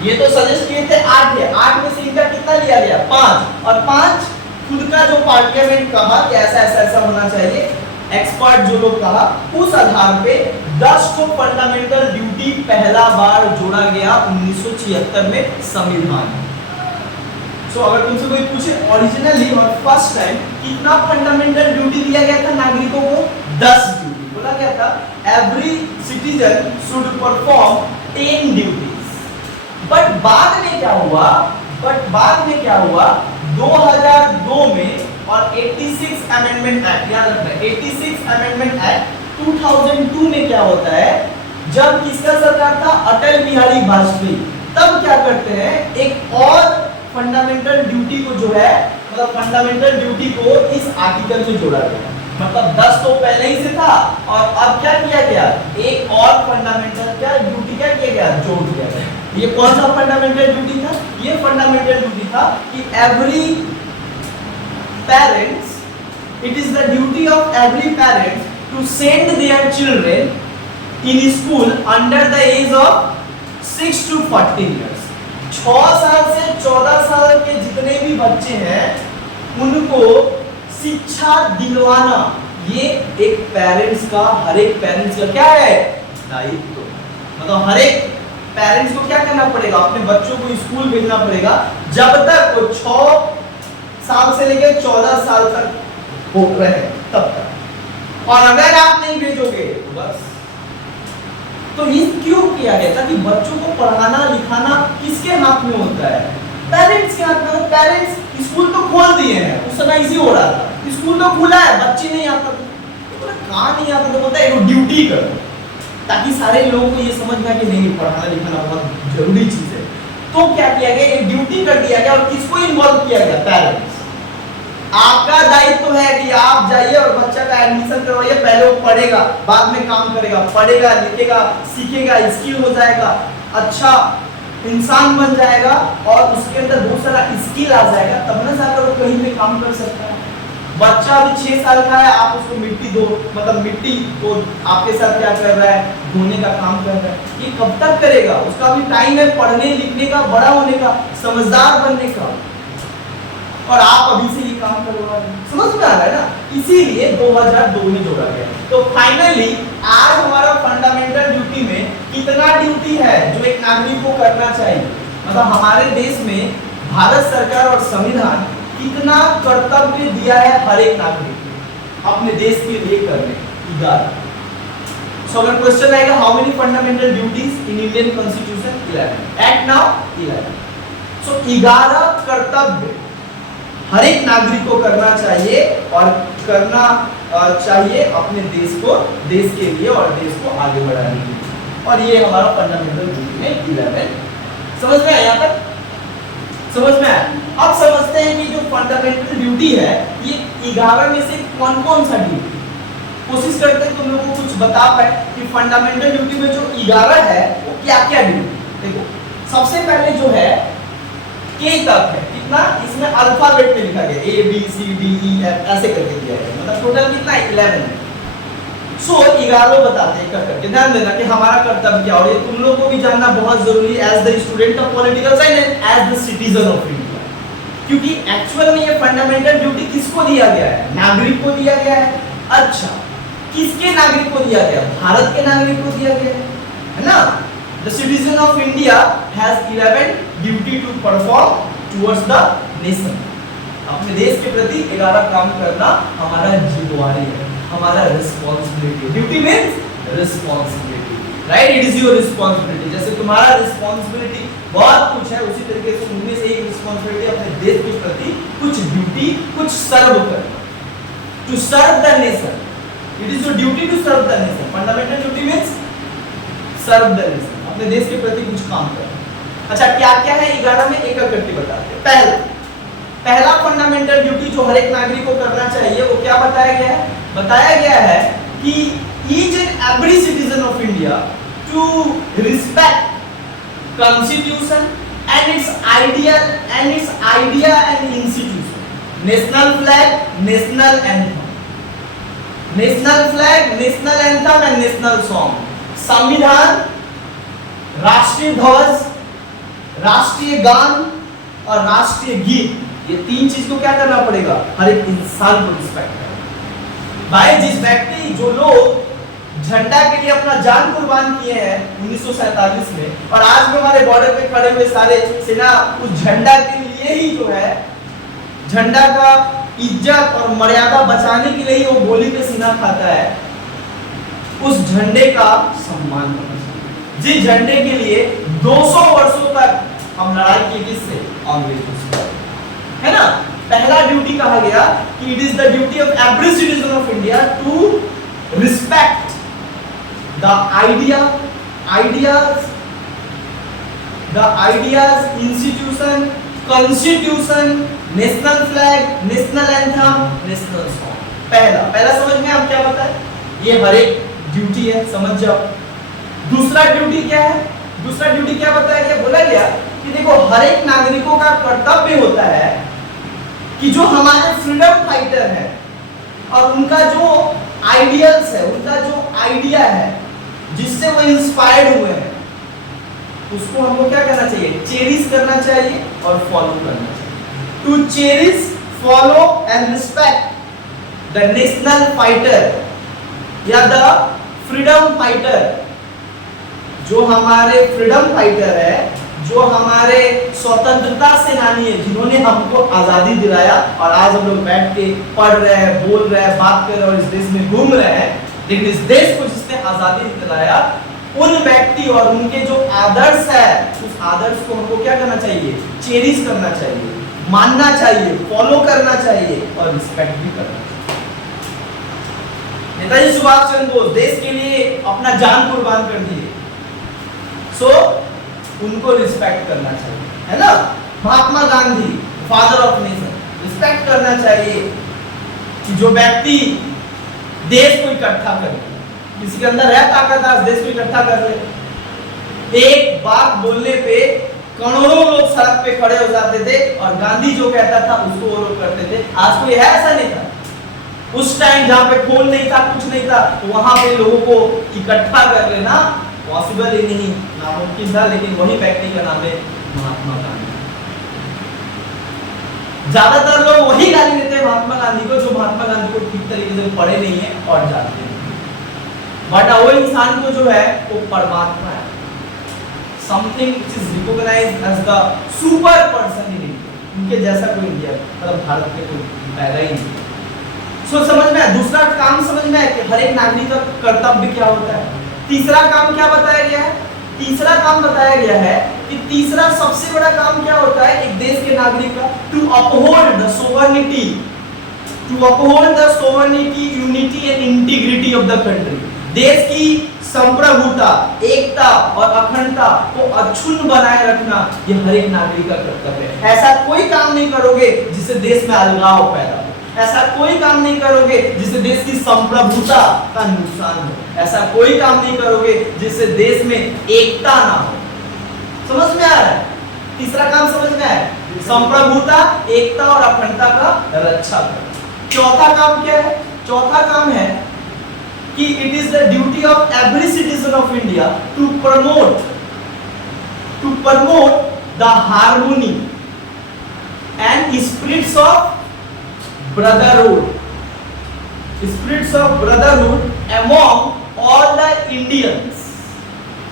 ये तो सजेस्ट किए थे 8 है, 8 में से इनका कितना लिया गया? 5। और 5 खुद का जो पार्लियामेंट कहा कि ऐसा ऐसा ऐसा होना चाहिए, एक्सपर्ट जो लोग कहा, उस आधार पे 10 को फंडामेंटल ड्यूटी पहला बार जोड़ा गया 1976 में संविधान। सो अगर तुमसे कोई पूछे ओरिजिनली और फर्स्ट टाइम कितना फंडामेंटल ड्यूटी दिया गया था नागरिकों को? 10 ड्यूटी बोला गया था। Every citizen should perform 10 duties. But बाद में क्या हुआ? 2002 में और 86 अमेंडमेंट एक्ट, याद रखना, 86 अमेंडमेंट एक्ट 2002 में क्या होता है, जब किसका सरकार था? अटल बिहारी वाजपेयी। तब क्या करते हैं, एक और फंडामेंटल ड्यूटी को जो है, मतलब फंडामेंटल ड्यूटी को इस आर्टिकल में जोड़ा गया। मतलब 10 तो पहले ही से था और अब क्या किया गया? एक और फंडामेंटल क्या ड्यूटी क्या किया गया? जोड़ दिया गया। ये कौन सा फंडामेंटल ड्यूटी था? ये फंडामेंटल ड्यूटी था कि every parents, it is the duty of every parent to send their children in school under the age of 6 to 14 years। 6 साल से 14 साल के जितने भी बच्चे हैं उनको शिक्षा दिलवाना, ये एक पेरेंट्स का, हर एक पेरेंट्स का क्या है? दायित्व। मतलब हर एक पेरेंट्स को क्या करना पड़ेगा? अपने बच्चों को स्कूल भेजना पड़ेगा जब तक वो 6 साल से लेकर 14 साल तक हो रहे तब तक। और अगर आप नहीं भेजोगे तो बस। तो ये क्यों किया गया? ताकि बच्चों को पढ़ाना लिखाना किसके हाथ में होता है? पेरेंट्स के हाथ में। पेरेंट्स स्कूल तो खोल दिए हैं, उस समय इसी हो रहा था, स्कूल तो खुला है, बच्चे नहीं आता तो कहाँ नहीं आता, तो बोलता है ड्यूटी करो, ताकि सारे लोगों को ये समझ में आए कि नहीं, पढ़ाना लिखाना बहुत जरूरी चीज है। तो क्या किया गया? एक ड्यूटी कर दिया गया। और किसको इन्वॉल्व किया गया? पेरेंट्स। आपका दायित्व है कि आप जाइए और बच्चा का एडमिशन करवाइए, पहले वो पढ़ेगा, बाद में काम करेगा, पढ़ेगा लिखेगा सीखेगा, स्किल हो जाएगा, अच्छा इंसान बन जाएगा और उसके अंदर बहुत सारा स्किल आ जाएगा, तब ना जाकर वो कहीं पे काम कर सकता है। बच्चा अभी 6 साल का है, आप उसको मिट्टी दो, मतलब मिट्टी को आपके साथ क्या कर रहा है? धोने का काम कर रहा है। ये कब तक करेगा? उसका भी टाइम है पढ़ने लिखने का, बड़ा होने का, समझदार बनने का, और आप अभी से ये काम करवा रहे हैं। समझ में आ रहा है ना? इसीलिए 2002 में जोड़ा गया। तो फाइनली आज हमारा फंडामेंटल ड्यूटी में कितना ड्यूटी है जो एक नागरिक को करना चाहिए? मतलब हमारे देश में भारत सरकार और संविधान कितना कर्तव्य दिया है हर एक नागरिक को अपने देश के लिए करने? 11। सो अगर क्वेश्चन आएगा how many fundamental duties in Indian constitution? 11। Act now 11। सो 11 कर्तव्य हर एक नागरिक को करना चाहिए और करना चाहिए अपने देश को, देश के लिए और देश को आगे बढ़ाने के लिए। और ये हमारा फंडामेंटल ड्यूटी है 11। समझ में आया? यहाँ तक समझ में आया? अब समझते हैं कि जो फंडामेंटल ड्यूटी है ये 11 में से कौन कौन सा ड्यूटी? कोशिश करते हैं तुम लोगों को कुछ बता पाए कि फंडामेंटल ड्यूटी में जो 11 है वो क्या क्या ड्यूटी। देखो सबसे पहले जो है के तक है, कितना इसमें अल्फाबेट में लिखा गया A B C D E F ऐसे करके दिया है, मतलब टोटल कितना है 11 है। सो 11 बताते हैं करके, ध्यान देना कि हमारा कर्तव्य क्या, और ये तुम लोगों को भी जानना बहुत जरूरी है as the student of political science and as the citizen of India, क्योंकि एक्चुअल में ये फंडामेंटल ड्यूटी किसको दिया गया है, नागरिक को दिया गया है। अच्छा किसके नागरिक को दिया गया, भारत के नागरिक को दिया गया है ना। The citizen of India has 11 duty to perform towards the nation. अपने देश के प्रति 11 काम करना हमारा जिम्मेवारी है, हमारा responsibility. Duty means responsibility, right, it is your responsibility. जैसे तुम्हारा रिस्पांसिबिलिटी बहुत कुछ है, उसी तरीके से उनमें से एक रिस्पांसिबिलिटी अपने देश के प्रति कुछ ड्यूटी, कुछ सर्व करना, to serve the nation. It is your duty to serve the nation. Fundamental duty means serve the nation, अपने देश के प्रति कुछ काम करना। अच्छा क्या क्या है 11 में, एक एक करके बताते हैं। पहला फंडामेंटल ड्यूटी जो हर एक नागरिक को करना चाहिए वो क्या बताया गया है, बताया गया है कि each and every citizen of India to respect constitution and its idea and institution. National flag, national anthem, national flag, national anthem and national song. संविधान, राष्ट्रीय ध्वज, राष्ट्रीय गान और राष्ट्रीय गीत, ये तीन चीज को क्या करना पड़ेगा, हर एक इंसान को रिस्पेक्ट करना। भाई जिस व्यक्ति, जो लोग झंडा के लिए अपना जान कुर्बान किए हैं 1947 में, और आज भी हमारे बॉर्डर पे खड़े हुए सारे सेना उस झंडा के लिए ही जो है, झंडा का इज्जत और मर्यादा बचाने के लिए ही वो गोली पे सीना खाता है, उस झंडे का सम्मान करना चाहिए। जिस झंडे के लिए 200 वर्षों तक हम लड़ाई किए, किससे, अंग्रेजों से, है ना। पहला ड्यूटी कहा गया कि it is the duty of every citizen of India to respect the ideas, institution, constitution, national flag, national anthem, national song. पहला समझ में आप क्या बताए, ये हर एक ड्यूटी है, समझ जाओ। दूसरा ड्यूटी क्या है, दूसरा ड्यूटी क्या बताया गया, बोला गया कि देखो हर एक नागरिकों का कर्तव्य होता है कि जो हमारे फ्रीडम फाइटर है और उनका जो आइडियल्स है, उनका जो आइडिया है जिससे वो इंस्पायर्ड हुए हैं, उसको हमको क्या करना चाहिए, चेरिश करना चाहिए और फॉलो करना चाहिए। To cherish, follow and respect the national fighter या द फ्रीडम फाइटर, जो हमारे फ्रीडम फाइटर है, जो हमारे स्वतंत्रता सेनानी है, जिन्होंने हमको आजादी दिलाया, और आज हम लोग बैठ के पढ़ रहे हैं, बोल रहे हैं, बात कर रहे हैं और इस देश में घूम रहे हैं, लेकिन इस देश को जिसने आजादी दिलाया, उन व्यक्ति और उनके जो आदर्श है, उस आदर्श को हमको क्या करना चाहिए, चेरिश करना चाहिए, मानना चाहिए, फॉलो करना चाहिए और रिस्पेक्ट भी करना चाहिए। नेताजी सुभाष चंद्र बोस देश के लिए अपना जान कुर्बान कर दिए, सो उनको रिस्पेक्ट करना चाहिए, है ना। Mahatma Gandhi, father of nation, respect करना चाहिए कि जो व्यक्ति देश को इकट्ठा करे, किसी के अंदर है ताकत आज देश को इकट्ठा कर ले। एक बात बोलने पे करोड़ों लोग सड़क पे खड़े हो जाते थे और गांधी जो कहता था उसको वो लोग करते थे। आज कोई है ऐसा नहीं था। उस टाइम जहाँ पे फोन नहीं था, कुछ नहीं था, तो वहां पे लोगों को इकट्ठा कर लेना पॉसिबल ही नहीं, नामुमकिन था, लेकिन वही व्यक्ति का नाम है महात्मा गांधी। ज्यादातर लोग वही गाली देते हैं महात्मा गांधी को जो महात्मा गांधी को ठीक तरीके से पढ़े नहीं है और जानते हैं, बट वो इंसान को जो है वो परमात्मा है, something which is recognised as the super person in India. उनके जैसा कोई इंडिया मतलब भारत में कोई पैदा ही नहीं। सो समझ में, दूसरा काम समझ में है कि हर एक नागरिक का कर्तव्य क्या होता है। तीसरा काम क्या बताया गया है, तीसरा काम बताया गया है कि तीसरा सबसे बड़ा काम क्या होता है एक देश के नागरिक का, to uphold the sovereignty, unity and integrity of the country. देश की संप्रभुता, एकता और अखंडता को अक्षुण्ण बनाए रखना ये हर एक नागरिक का कर्तव्य है। ऐसा कोई काम नहीं करोगे जिससे देश में अलगाव पैदा हो, ऐसा कोई काम नहीं करोगे जिससे देश की संप्रभुता का नुकसान हो। ऐसा कोई काम नहीं करोगे जिससे देश में एकता ना हो। समझ में आ रहा है? तीसरा काम समझ में आया? संप्रभुता, एकता और अखंडता का रक्षा करना। चौथा काम क्या है? चौथा काम है कि it is the duty of every citizen of India to promote the harmony and spirits of brotherhood among all the Indians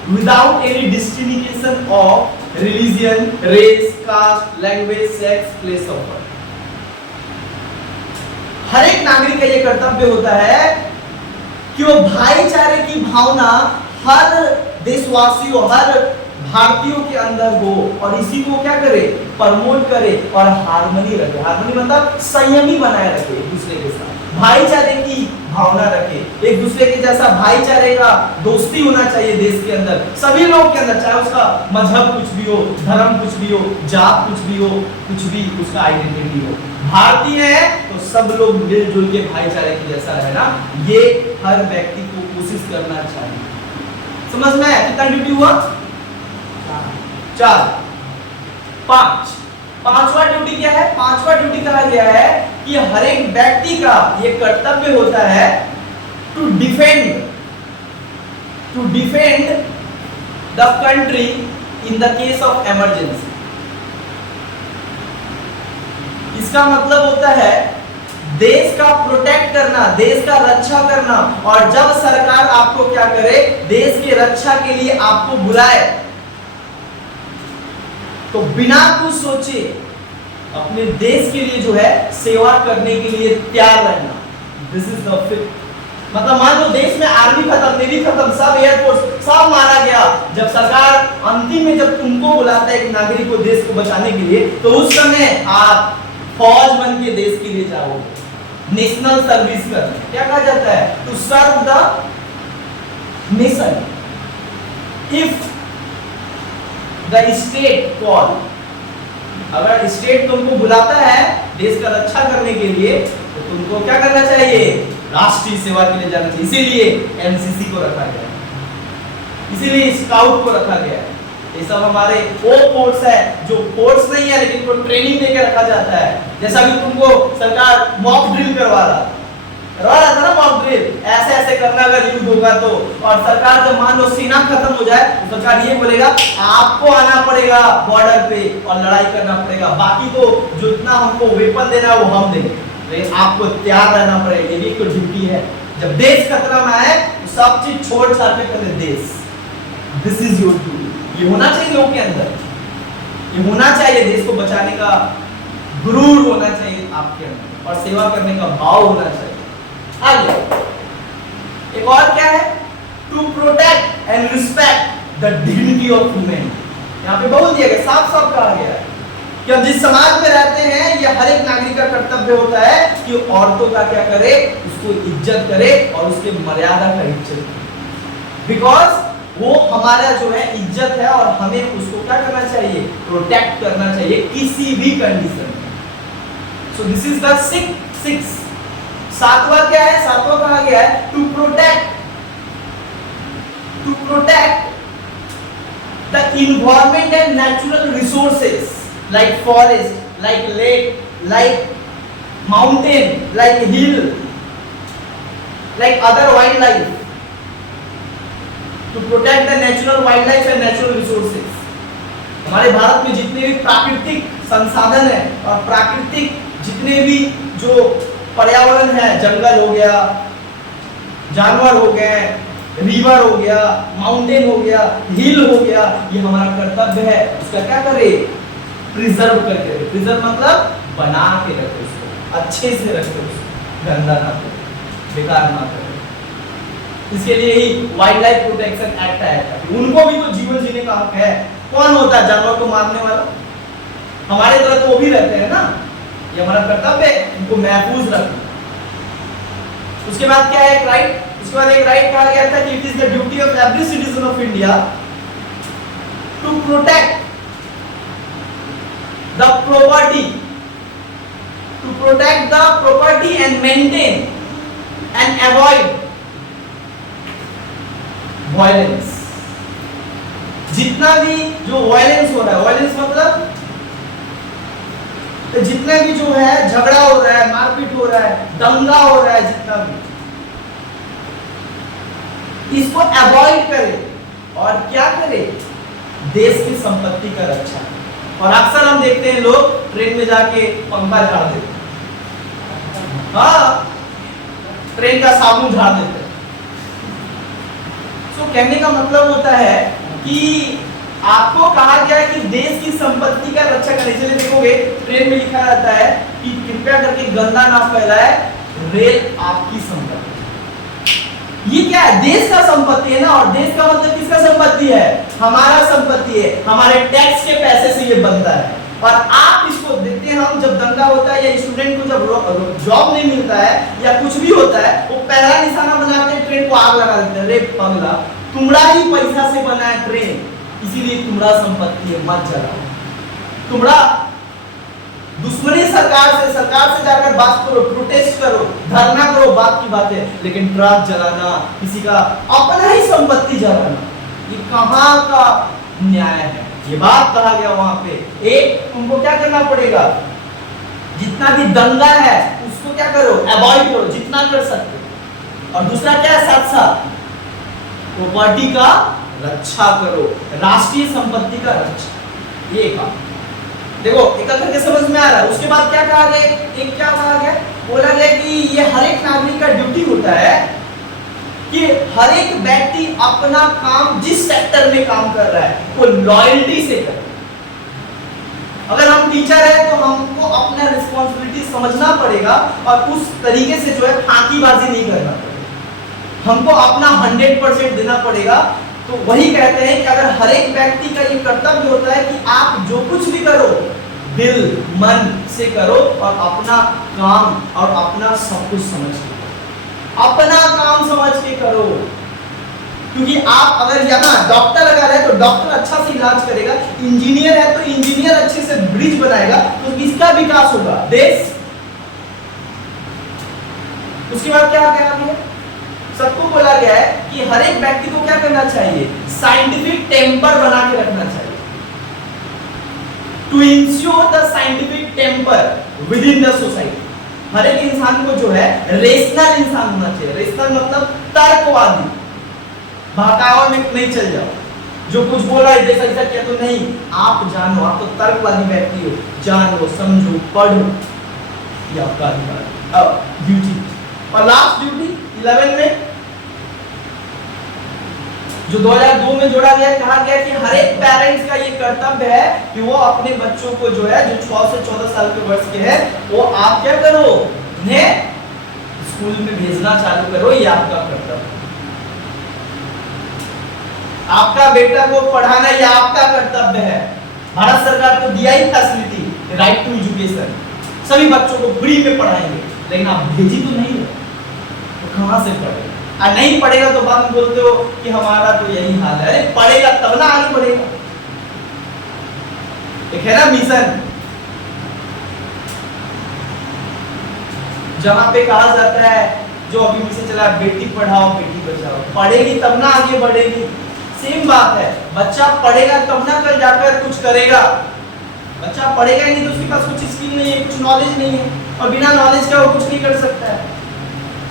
without any distinction of religion, race, caste, language, sex, place of birth. हर एक नागरिक का यह कर्तव्य होता है कि वो भाईचारे की भावना हर देशवासियों, हर भारतीयों के अंदर हो और इसी को क्या करे? प्रमोट करे और हार्मनी रखे। हार्मनी मतलब संयमी बनाए रखे, एक दूसरे के साथ भाईचारे की भावना रखे, एक दूसरे के जैसा भाईचारे का दोस्ती होना चाहिए देश के अंदर, सभी लोग के अंदर, चाहे उसका मजहब कुछ भी हो, धर्म कुछ भी हो, जात कुछ भी हो, कुछ भी उसका आइडेंटिटी हो। भारतीय है तो सब लोग मिलजुल के भाईचारे के जैसा रहना, ये हर व्यक्ति को कोशिश करना चाहिए। समझ में आया? कितना ड्यूटी हुआ? 4। 5। पांचवा ड्यूटी क्या है? पांचवा ड्यूटी कहा गया है कि हर एक व्यक्ति का यह कर्तव्य होता है to defend the country in the case of emergency. इसका मतलब होता है देश का प्रोटेक्ट करना, देश का रक्षा करना, और जब सरकार आपको क्या करे? देश की रक्षा के लिए आपको बुलाए तो बिना कुछ सोचे अपने देश के लिए जो है सेवा करने के लिए तैयार रहना। This is the fifth. मतलब मान लो देश में आर्मी खत्म, नेवी खत्म, सब एयरफोर्स सब मारा गया, जब सरकार अंतिम में जब तुमको बुलाता है एक नागरिक को देश को बचाने के लिए, तो उस समय आप फौज बन के देश के लिए जाओगे, नेशनल सर्विस करने। क्या कहा जाता है? To serve the nation. If the state call, अगर स्टेट तुमको बुलाता है देश का रक्षा करने के लिए, तो तुमको क्या करना चाहिए? राष्ट्रीय सेवा के लिए जाना चाहिए। इसीलिए एनसीसी को रखा गया है, इसीलिए स्काउट को रखा गया है। ये सब हमारे वो फोर्स है जो फोर्स नहीं है लेकिन को ट्रेनिंग देके रखा जाता है। जैसा कि तुमको सरकार मॉक ड्रिल करवा रहा था ना, मॉक ड्रिल ऐसे ऐसे करना अगर युद्ध होगा तो, और सरकार जब मान लो सेना खत्म हो जाए तो सरकार ये बोलेगा आपको आना पड़ेगा बॉर्डर पे और लड़ाई करना पड़ेगा, बाकी तो जितना हमको वेपन देना है वो हम देंगे, लेकिन आपको तैयार रहना पड़ेगा। ये भी तो ड्यूटी है। जब देश खतरा में आए तो सब चीज छोड़ छाड़ के पहले देश। This is your duty. ये होना चाहिए लोगों के अंदर, ये होना चाहिए, देश को बचाने का गुरूर होना चाहिए आपके अंदर और सेवा करने का भाव होना चाहिए। आगे एक और क्या है? To protect and respect the dignity of humanity. यहाँ पे बोल दिया गया, साफ साफ कहा गया है कि हम जिस समाज में रहते हैं ये हर एक नागरिक का कर्तव्य होता है कि औरतों का क्या करे? उसको इज्जत करे और उसके मर्यादा का इज्जत करे, बिकॉज वो हमारा जो है इज्जत है और हमें उसको क्या करना चाहिए? प्रोटेक्ट करना चाहिए किसी भी कंडीशन में। So this is the six. सातवां क्या है? सातवां कहा गया है to protect the environment and natural resources like forest, like lake, like mountain, like hill, like other wildlife. To protect the natural wildlife and natural resources. हमारे भारत में जितने भी प्राकृतिक संसाधन है और प्राकृतिक जितने भी जो पर्यावरण है, जंगल हो गया, जानवर हो गए, रिवर हो गया, माउंटेन हो गया, हिल हो गया, ये हमारा कर्तव्य है उसका क्या करे? प्रिजर्व करके। प्रिजर्व मतलब बना के रखे, उसको अच्छे से रखे, उसको गंदा ना करे, बेकार ना करे। इसके लिए ही वाइल्ड लाइफ प्रोटेक्शन एक्ट आया था। उनको भी तो जीवन जीने का हक है। कौन होता है जानवर को मारने वाला? हमारे तरह तो वो भी रहते हैं ना, ये हमारा कर्तव्य है उनको महफूज रखना। उसके बाद क्या है? एक राइट। उसके बाद एक राइट कहा गया था कि it is the duty of every citizen of India to protect the property protect the property and maintain and avoid violence. जितना भी जो वायलेंस हो रहा है, वायलेंस मतलब तो जितना भी जो है झगड़ा हो रहा है, मारपीट हो रहा है, दंगा हो रहा है, जितना भी इसको अवॉइड करे और क्या करे, देश की संपत्ति का रक्षा। और अक्सर हम देखते हैं लोग ट्रेन में जाके पंखा झाड़ देते हैं, हाँ ट्रेन का साबुन झाड़ देते हैं। तो कहने का मतलब होता है कि आपको कहा गया है कि देश की संपत्ति का रक्षा करने। चलिए देखोगे ट्रेन में लिखा रहता है कि कृपया करके गंदा ना फैलाए, रेल आपकी संपत्ति। ये क्या है, देश का संपत्ति है ना, और देश का मतलब किसका संपत्ति है, हमारा संपत्ति है, हमारे टैक्स के पैसे से ये बनता है। और आप इसको देखते हैं, हम जब दंगा होता है या स्टूडेंट को जब जॉब नहीं मिलता है या कुछ भी होता है, वो पहला निशाना बनाते हैं ट्रेन को आग लगा देते हैं। रे पगला, तुम्हारा ही पैसा से बना है ट्रेन, इसीलिए तुम्हारा संपत्ति है, मत जलाओ। तुम्हारा दुश्मनी सरकार से जाकर बात करो, प्रोटेस्ट करो, धरना करो, बात की बात है, लेकिन ट्रक जलाना, किसी का अपना ही संपत्ति जलाना, ये कहां का न्याय है। ये बात कहा गया वहां पे। एक, तुमको क्या करना पड़ेगा, जितना भी दंगा है उसको क्या करो, अवॉइड करो जितना कर सकते। और दूसरा क्या है, साथ साथ प्रॉपर्टी का रक्षा करो, राष्ट्रीय संपत्ति का रक्षा। ये कहा, देखो एक करके समझ में आ रहा है। उसके बाद क्या कहा गया, एक क्या कहा गया, बोला गया कि ये हर एक नागरिक का ड्यूटी होता है कि हर एक व्यक्ति अपना काम जिस सेक्टर में काम कर रहा है वो लॉयल्टी से करे। अगर हम टीचर है तो हमको अपना रिस्पॉन्सिबिलिटी समझना पड़ेगा और उस तरीके से जो है फांकीबाजी नहीं करना पड़ेगा, हमको अपना 100% देना पड़ेगा। तो वही कहते हैं कि अगर हर एक व्यक्ति का ये कर्तव्य होता है कि आप जो कुछ भी करो दिल मन से करो और अपना काम और अपना सब कुछ समझ के, अपना काम समझ के करो। क्योंकि आप अगर यहाँ डॉक्टर अगर है तो डॉक्टर अच्छा से इलाज करेगा, इंजीनियर है तो इंजीनियर अच्छे से ब्रिज बनाएगा, तो इसका विकास होगा देश। उसके बाद क्या क्या है, सबको बोला गया है कि हर एक व्यक्ति को क्या करना चाहिए, साइंटिफिक टेम्पर बना के रखना चाहिए। To ensure the scientific temper within the society. हर एक इंसान को जो है रेशनल इंसान होना चाहिए। रेशनल मतलब तर्कवादी, बहकावा में नहीं चल जाओ, जो कुछ बोला है जैसा ऐसा किया तो नहीं, आप जानो, आप तो तर्कवादी व्यक्ति हो, जानो समझो पढ़ो, ये आपका अधिकार अब ड्यूटी। और लास्ट ड्यूटी 11 में जो 2002 में जोड़ा गया, कहा गया कि हर एक पेरेंट्स का ये कर्तव्य है कि वो अपने बच्चों को जो है जो 6 से 14 साल के वर्ष के हैं वो आप क्या करो, उन्हें स्कूल में भेजना चालू करो। ये आपका कर्तव्य, आपका बेटा को पढ़ाना ये आपका कर्तव्य है। भारत सरकार को दिया ही फैसिलिटी राइट टू एजुकेशन, सभी बच्चों को फ्री में पढ़ाएंगे, लेकिन आप भेजी तो नहीं हो, तो कहां से पढ़ेगा? और नहीं पढ़ेगा तो बाद में बोलते हो कि हमारा तो यही हाल है। अरे पढ़ेगा तब ना आगे बढ़ेगा। एक है ना मिशन, जहां पे कहा जाता है, जो अभी मिशन चला बेटी पढ़ाओ बेटी बचाओ, पढ़ेगी तब ना आगे बढ़ेगी। सेम बात है, बच्चा पढ़ेगा तब ना कल जाकर कुछ करेगा। बच्चा पढ़ेगा ही नहीं तो उसके पास कुछ स्किल नहीं है, कुछ नॉलेज नहीं है, और बिना नॉलेज का वो कुछ नहीं कर सकता है।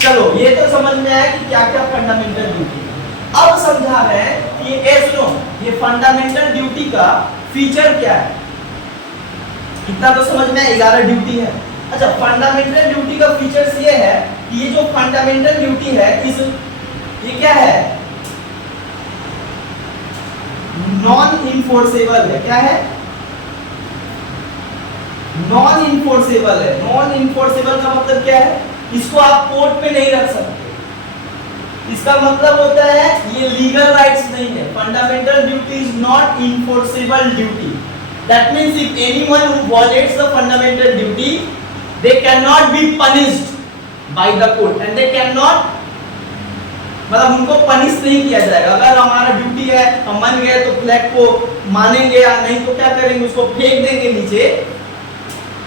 चलो ये तो समझ में आया कि क्या क्या फंडामेंटल ड्यूटी। अब समझा है कि ये सुनो, ये फंडामेंटल ड्यूटी का फीचर क्या है। इतना तो समझ में 11 ड्यूटी है। अच्छा, फंडामेंटल ड्यूटी का फीचर्स ये है कि ये जो फंडामेंटल ड्यूटी है ये क्या है, नॉन इन्फोर्सेबल है। क्या है, नॉन इन्फोर्सेबल है। नॉन इन्फोर्सेबल का मतलब क्या है, इसको आप कोर्ट में नहीं रख सकते। इसका मतलब होता है ये लीगल राइट्स नहीं है। Fundamental duty is not enforceable duty. That means if anyone who violets the fundamental duty they can not be punished by the court and they can not, मतलब उनको पनिश नहीं किया जाएगा। अगर हमारा ड्यूटी है, हम मान गए तो फ्लैग को मानेंगे, या नहीं तो क्या करेंगे, उसको फेंक देंगे नीचे,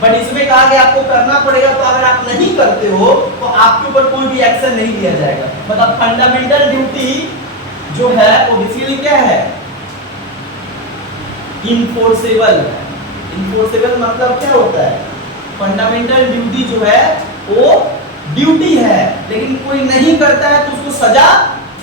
बट इसमें कहा कि आपको करना पड़ेगा, तो अगर आप नहीं करते हो तो आपके ऊपर कोई भी एक्शन नहीं लिया जाएगा। मतलब फंडामेंटल ड्यूटी जो है वो बेसिकली क्या है, इनफोर्सेबल है। इनफोर्सेबल मतलब क्या होता है, फंडामेंटल ड्यूटी जो है वो ड्यूटी है, लेकिन कोई नहीं करता है तो उसको सजा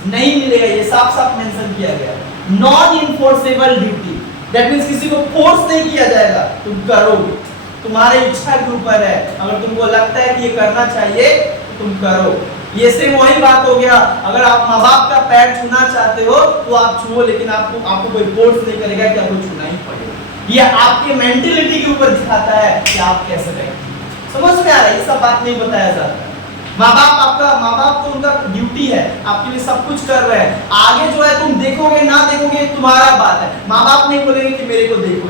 नहीं मिलेगा, ये साफ साफ मेंशन किया गया है। Non enforceable duty, that means किसी को फोर्स नहीं किया जाएगा, तुम करोगे, तुम्हारे इच्छा के ऊपर है। अगर तुमको लगता है कि ये करना चाहिए तो तुम करो। ये सेम वही बात हो गया, अगर आप माँ बाप का पैर छूना चाहते हो तो आप छुओ, लेकिन आपको कोई फोर्स नहीं करेगा कि आपको छूना ही पड़ेगा। ये आपके मेंटेलिटी के ऊपर दिखाता है कि आप कैसे रहेंगे। समझ में आ रहा है, ये सब बात नहीं बताया जाता। माँ बाप तो उनका ड्यूटी है, आपके लिए सब कुछ कर रहे हैं। आगे जो है तुम देखोगे ना देखोगे तुम्हारा बात है, माँ बाप नहीं बोलेंगे कि मेरे को देखो।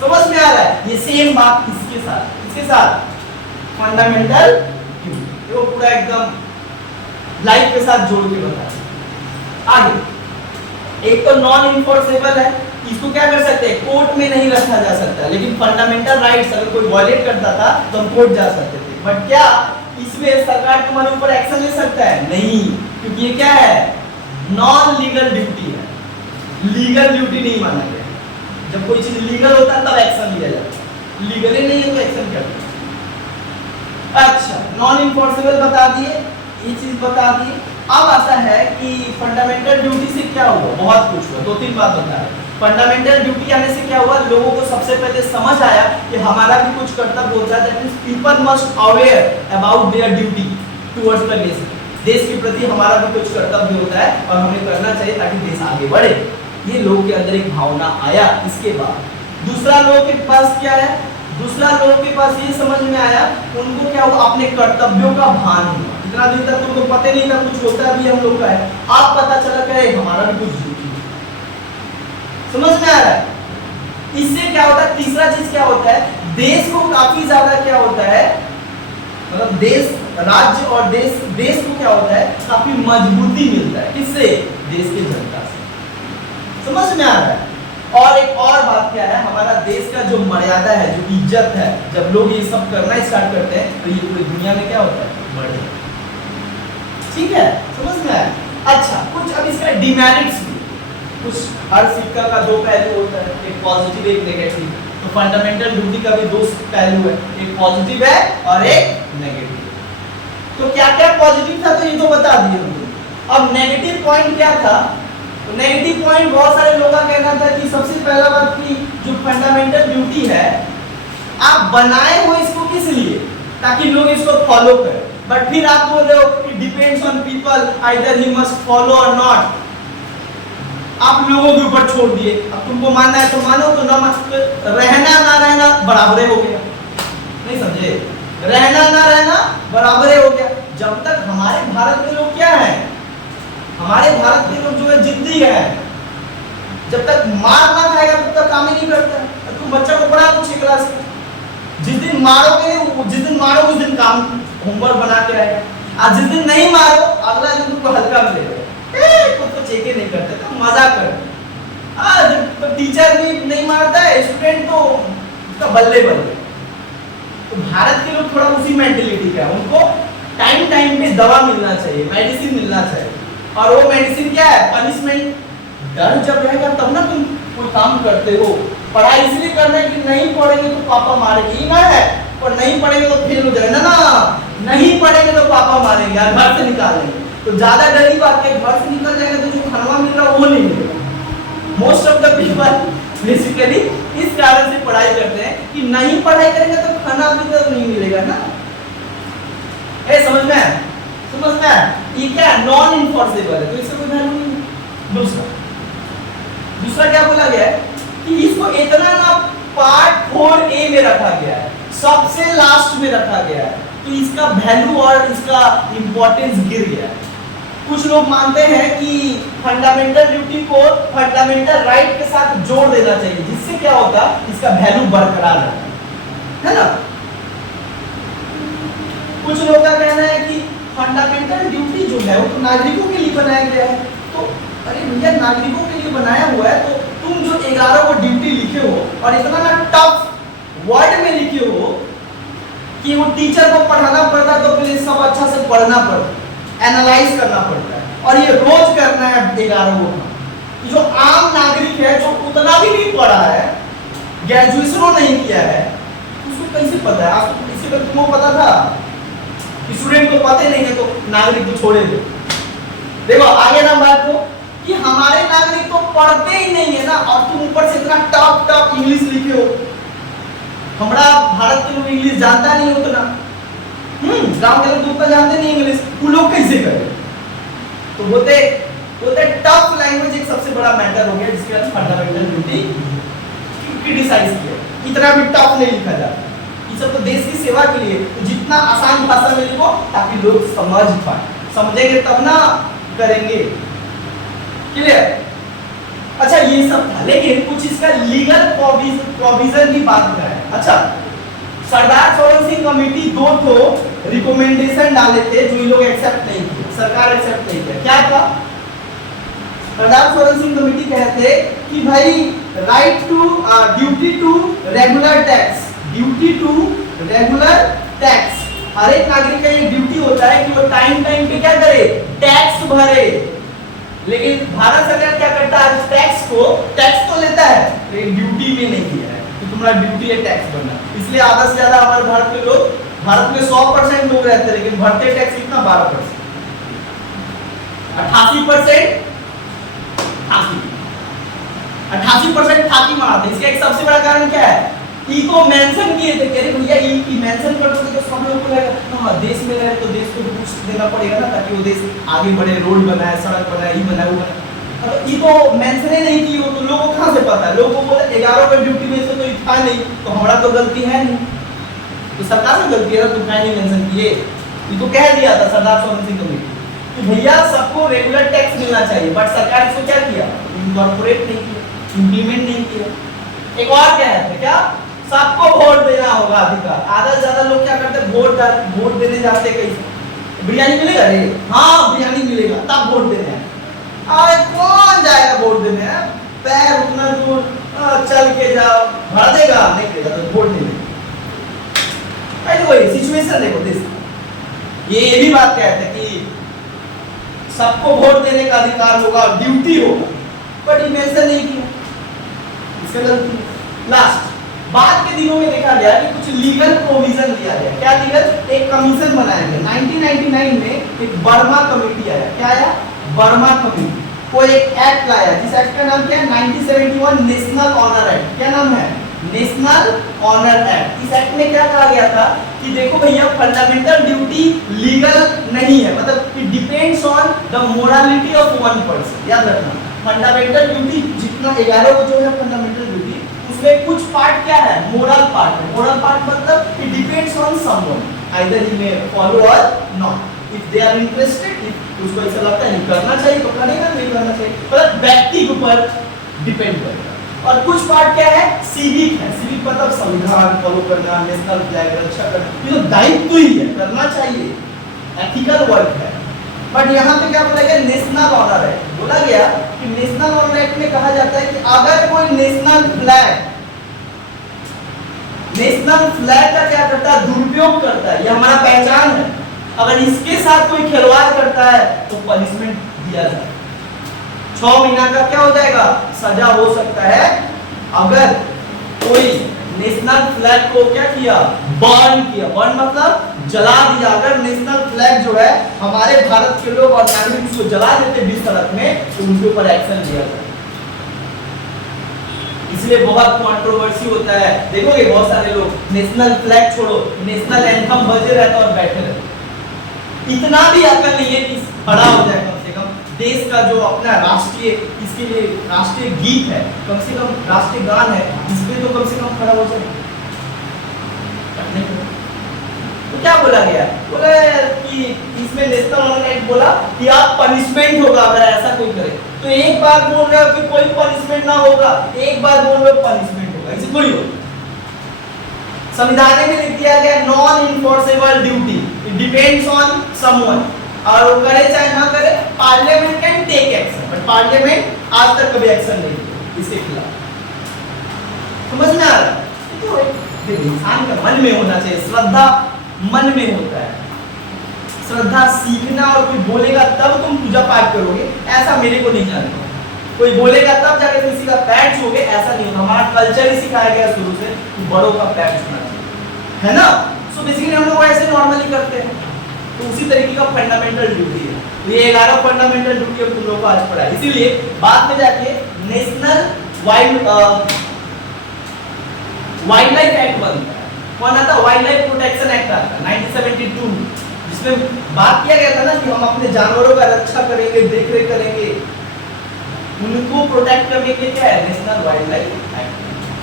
समझ में आ रहा है, ये सेम बात इसके साथ फंडामेंटल ड्यूटी, वो पूरा एकदम लाइफ के साथ जोड़ के बताया। आगे एक तो नॉन इनफोर्सेबल है, इसको क्या कर सकते हैं, कोर्ट में नहीं रखा जा सकता, लेकिन फंडामेंटल राइट्स अगर कोई वायलेट करता था तो हम कोर्ट जा सकते थे। बट क्या इसमें सरकार तुम्हारे ऊपर एक्शन ले सकता है? नहीं, क्योंकि ये क्या है, नॉन लीगल ड्यूटी है, लीगल ड्यूटी नहीं माना गया। जब कोई चीज लीगल होता है तब एक्शन लिया जाता है, लीगल ही नहीं है तो एक्शन क्या करते। अच्छा, नॉन इनफोर्सेबल बता दिए, ये चीज बता दी। अब आता है कि फंडामेंटल ड्यूटी से क्या हुआ, बहुत कुछ हुआ, दो तीन बात बता रहे। फंडामेंटल ड्यूटी आने से क्या हुआ, लोगों को सबसे पहले समझ आया कि हमारा भी कुछ कर्तव्य होता है, that means people must aware about their duty towards the nation. देश के प्रति हमारा भी कुछ कर्तव्य होता है और हमें करना चाहिए ताकि देश आगे बढ़े। ये लोगों के अंदर एक भावना आया। इसके बाद दूसरा लोगों के पास क्या है, दूसरा लोगों के पास ये समझ में आया, उनको क्या हुआ, अपने कर्तव्यों का भान हुआ। इतना दिन तक तुमको पता नहीं था कुछ होता भी हम लोग का है, अब पता चला कि हमारा भी कुछ ड्यूटी है। समझ में आ रहा है? इससे क्या होता है, तीसरा चीज क्या होता है, देश को काफी ज्यादा क्या होता है, मतलब देश, राज्य और देश को क्या होता है, काफी मजबूती मिलता है। किससे? देश की जनता से। समझ में आ रहा है? और एक और बात क्या है, हमारा देश का जो मर्यादा है, जो इज्जत है, जब लोग ये सब करना स्टार्ट करते हैं तो ये पूरी दुनिया में क्या होता है, बढ़े। ठीक है, समझ में आया? अच्छा, कुछ अब इसका डिमेरिट्स भी, कुछ हर सिक्का का दो पहलू होता है, एक पॉजिटिव एक नेगेटिव। तो फंडामेंटल ड्यूटी का भी दो पहलू है, एक पॉजिटिव है और एक नेगेटिव। तो क्या क्या पॉजिटिव था तो ये तो बता दिए हमको। अब नेगेटिव पॉइंट क्या था, तो नेगेटिव पॉइंट बहुत सारे लोगों का कहना था कि सबसे पहला बात की जो फंडामेंटल ड्यूटी है, आप बनाए हो इसको किस लिए, ताकि लोग इसको फॉलो करें। बट फिर आप बोल रहे हो कि depends on people, either he must follow और नॉट। आप लोगों के ऊपर छोड़ दिए, अब तुमको मानना है तो मानो, तो ना रहना ना रहना बराबर हो गया। नहीं समझे? रहना ना रहना बराबर हो गया। जब तक हमारे भारत में लोग क्या है, हमारे भारत के लोग जो है जिद्दी है, जब तक मार ना खाएगा तब तक काम ही नहीं करता है। तुम बच्चा को पढ़ा दो 6 क्लास में, जिस दिन मारोगे उस दिन काम होमवर्क बना के आएगा, और जिस दिन नहीं मारो अगला दिन तुमको हल्का मिलेगा। खुद को चेक नहीं करते तो मजा कर। तो टीचर भी नहीं मारता है, स्टूडेंट तो उसका बल्ले बल्ले। तो भारत के लोग थोड़ा उसी मेंटेलिटी का है, उनको टाइम टाइम पे दवा मिलना चाहिए, मेडिसिन मिलना चाहिए। और वो मेडिसिन क्या है, पनिशमेंट। डर जब रहेगा तब ना तुम कोई काम करते हो। पढ़ाई इसलिए करना है कि नहीं पढ़ेंगे तो पापा मारेंगे, ये ना है, और नहीं पढ़ेंगे तो फेल हो जाएगा ना, नहीं पढ़ेंगे तो पापा मारेंगे और घर से निकाल देंगे। तो ज्यादा डर ही बात है, घर से निकल जाएगा तो जो खाना मिल रहा है वो नहीं मिलेगा। Most of the people basically इस कारण से पढ़ाई करते हैं कि नहीं पढ़ाई करेंगे तो खाना भी तो नहीं मिलेगा ना। समझ में आया? समझ में आया? ये क्या है, नॉन इनफोर्सेबल है, तो इसका कोई वैल्यू नहीं है। दूसरा क्या बोला गया है कि इसको इतना ना पार्ट 4A में रखा गया है, सबसे लास्ट में रखा गया है, तो इसका वैल्यू और इसका इंपॉर्टेंस गिर गया है। कुछ लोग मानते हैं कि फंडामेंटल ड्यूटी को फंडामेंटल राइट के साथ जोड़ देना चाहिए, जिससे क्या होगा, इसका वैल्यू बरकरार रहता है ना। कुछ लोगों का कहना है कि फंडामेंटल ड्यूटी जो है वो तो नागरिकों के लिए बनाया गया है। तो अरे भैया, नागरिकों के लिए बनाया हुआ है तो तुम जो 11 को ड्यूटी लिखे हो और इतना ना टफ वर्ड में लिखे हो, कि वो टीचर को पढ़ाना पड़ता है तो पहले सब अच्छा से पढ़ना पड़ता है, एनालाइज करना पड़ता है, और ये रोज करना है 11 को। जो आम नागरिक है जो उतना भी नहीं पढ़ा है, ग्रेजुएशन नहीं किया है, उसको कैसे पता है? आज तो किसी को तुमको पता था, स्टूडेंट को पता ही नहीं है तो नागरिक को छोड़े दो। देखो आगे ना बात को कि हमारे नागरिक तो पढ़ते ही नहीं है ना, और तुम ऊपर से इतना टॉप इंग्लिश लिखे हो। हमारा भारत के लोग इंग्लिश जानता नहीं उतना, गांव के लोग उतना जानते नहीं इंग्लिश, वो लोग कैसे करें? तो बोलते टफ लैंग्वेज एक सबसे बड़ा मैटर हो गया जिसके बाद फंडामेंटल ड्यूटी क्रिटिसाइज किया। इतना भी टफ नहीं लिखा जाता, ये सब तो देश की सेवा के लिए, तो जितना आसान भाषा में लिखो ताकि लोग समझ पाए, समझेंगे तब ना करेंगे। क्लियर? अच्छा ये सब था, लेकिन कुछ इसका लीगल प्रोविजन की बात करें। अच्छा, सरदार सरोवर सिंह कमेटी 2 तो रिकमेंडेशन डाले थे जो ये लोग एक्सेप्ट नहीं किए, सरकार एक्सेप्ट नहीं किया। क्या था? सरदार सरोवर सिंह कमेटी कहते कि भाई right to duty to regular tax, duty to regular tax, हर एक नागरिक का ये ड्यूटी होता है कि वो टाइम पे क्या करे, टैक्स भरे। लेकिन भारत सरकार क्या करता है, टैक्स तो लेता है लेकिन ड्यूटी में नहीं दिया है कि तुम्हारा ड्यूटी है टैक्स भरना। इसलिए आधा से ज्यादा हमारे भारत के लोग, भारत में 100% लोग रहते हैं लेकिन भरते टैक्स कितना, 12%, 88% 88% फाकी मारते। इसका एक सबसे बड़ा कारण क्या है, ई को मेंशन किए थे, कह रहे भैया ई मेंशन कर दोगे तो सब लोग को लगेगा हाँ देश में रहे तो देश को कुछ देना पड़ेगा ना, ताकि वो देश आगे बढ़े, रोड बनाए, सड़क बनाए, ये बनाए वो बनाए। अब ई को मेंशन ही नहीं की हो तो लोगों को कहां से पता है? लोगों को बोले 11 का ड्यूटी में से तो ई था नहीं, तो हमारा तो गलती है नहीं, तो सरकार से गलती है ना, तुम नहीं मेंशन किए। ये तो कह दिया था सरदार सरोवर सिंह कमेटी कि भैया सबको रेगुलर टैक्स मिलना चाहिए, बट सरकार इसको क्या किया, इनकॉर्पोरेट नहीं किया, इम्प्लीमेंट नहीं किया। एक और क्या है, क्या सबको वोट देना होगा अधिकार। आधा से ज्यादा लोग क्या करते हैं, वोट देने जाते हैं, कैसे बिरयानी मिलेगा रे, हाँ बिरयानी मिलेगा तब वोट देने हैं। अरे कौन जाएगा वोट देने, पैर उतना दूर चल के जाओ, भर देगा नहीं देगा तो वोट नहीं देगा। ऐसे वही सिचुएशन देखो देश, ये भी बात कहते हैं कि सबको वोट देने का अधिकार होगा, ड्यूटी होगा, बट मेंशन नहीं किया, इसका गलती। लास्ट बाद के दिनों में देखा गया कि कुछ लीगल प्रोविजन लिया गया। क्या लीगल? एक कमीशन बनाया गया 1999 में, एक वर्मा कमेटी आया। क्या आया? वर्मा कमेटी को एक एक्ट लाया, जिस एक्ट का नाम क्या है, 1971 नेशनल ऑनर एक्ट। क्या नाम है? National honour act. इस एक्ट में क्या कहा गया था कि देखो भैया फंडामेंटल ड्यूटी लीगल नहीं है, मतलब it depends on the morality of one person. याद रखना, फंडामेंटल ड्यूटी जितना 11 को जो है फंडामेंटल ड्यूटी, उसमें कुछ पार्ट क्या है, मोरल पार्ट है। मोरल पार्ट मतलब it depends on someone, either he may follow और not. If they are interested, if उसको ऐसा लगता है नहीं करना चाहिए तो करेगा, नहीं करना चाहिए, मतलब व्यक्ति के ऊपर डिपेंड करेगा। और कुछ पार्ट क्या है, सिविक है। सिविक मतलब संविधान फॉलो करना, नेशनल फ्लैग रक्षा करना, ये तो दायित्व ही है, करना चाहिए, एथिकल वर्क है। बट यहाँ पे क्या बोला गया, नेशनल ऑनर एक्ट बोला गया कि नेशनल ऑनर एक्ट में कहा जाता है कि अगर कोई नेशनल फ्लैग का क्या करता है, दुरुपयोग करता है, ये हमारा पहचान है, अगर इसके साथ कोई खिलवाड़ करता है तो पनिशमेंट दिया जाए, 6 महीना का क्या हो जाएगा, सजा हो सकता है। अगर कोई नेशनल फ्लैग को क्या किया, बर्न किया, बर्न मतलब जला दिया। अगर नेशनल फ्लैग जो है हमारे भारत के लोग और नागरिक उसको जला देते बीच सड़क में तो उनके ऊपर एक्शन लिया जाए। इसलिए बहुत कंट्रोवर्सी होता है, देखोगे बहुत सारे लोग नेशनल फ्लैग छोड़ो, नेशनल एंथम बजे रहता और बैठे रहते। इतना भी अकल नहीं है कि खड़ा हो जाए, कम से कम देश का जो अपना राष्ट्रीय, इसके लिए राष्ट्रीय गीत है, कम से कम राष्ट्रीय गान है, इसमें तो कम से कम खड़ा हो जाए। तो क्या बोला गया, बोला कि इसमें नेशनल ऑनर एक्ट बोला कि आप पनिशमेंट होगा अगर ऐसा कोई करे। तो एक बार बोल रहे हो कि कोई पनिशमेंट ना होगा, एक बार बोल रहे हो पनिशमेंट होगा, ऐसे थोड़ी होगा। संविधान में लिख दिया गया non enforceable duty, it depends on someone, और वो करे चाहे ना करे, parliament can take action, but parliament आज तक कभी एक्शन नहीं लिया इसके खिलाफ। समझ में आ रहा है? तो इंसान के मन में होना चाहिए श्रद्धा मन में होता है। श्रद्धा सीखना और कोई बोलेगा तब तुम पूजा पाठ करोगे, ऐसा मेरे को नहीं जानता। कोई बोलेगा तब जाके किसी का पैर छूओगे, ऐसा नहीं होता। हमारा कल्चर ही सिखाया गया शुरू से कि बड़ों का पैर छूना चाहिए, है ना। सो बेसिकली हम लोग ऐसे नॉर्मली करते हैं। तो उसी तरीके का फंडामेंटल ड्यूटी है। तो ये 11 फंडामेंटल ड्यूटी हम तुम लोग को आज पढ़ा है। इसीलिए बाद में जाके नेशनल वाइल्ड लाइफ एक्ट बनता है। कौन आता है? वाइल्ड लाइफ प्रोटेक्शन एक्ट आता है 1972, जिसमें बात किया गया था ना कि हम अपने जानवरों का रक्षा करेंगे, देखरेख करेंगे, उनको प्रोटेक्ट करने के लिए क्या है? National wild life act.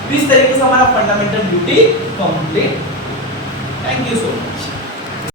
तो इस तरीके से हमारा fundamental duty complete. Thank you so much.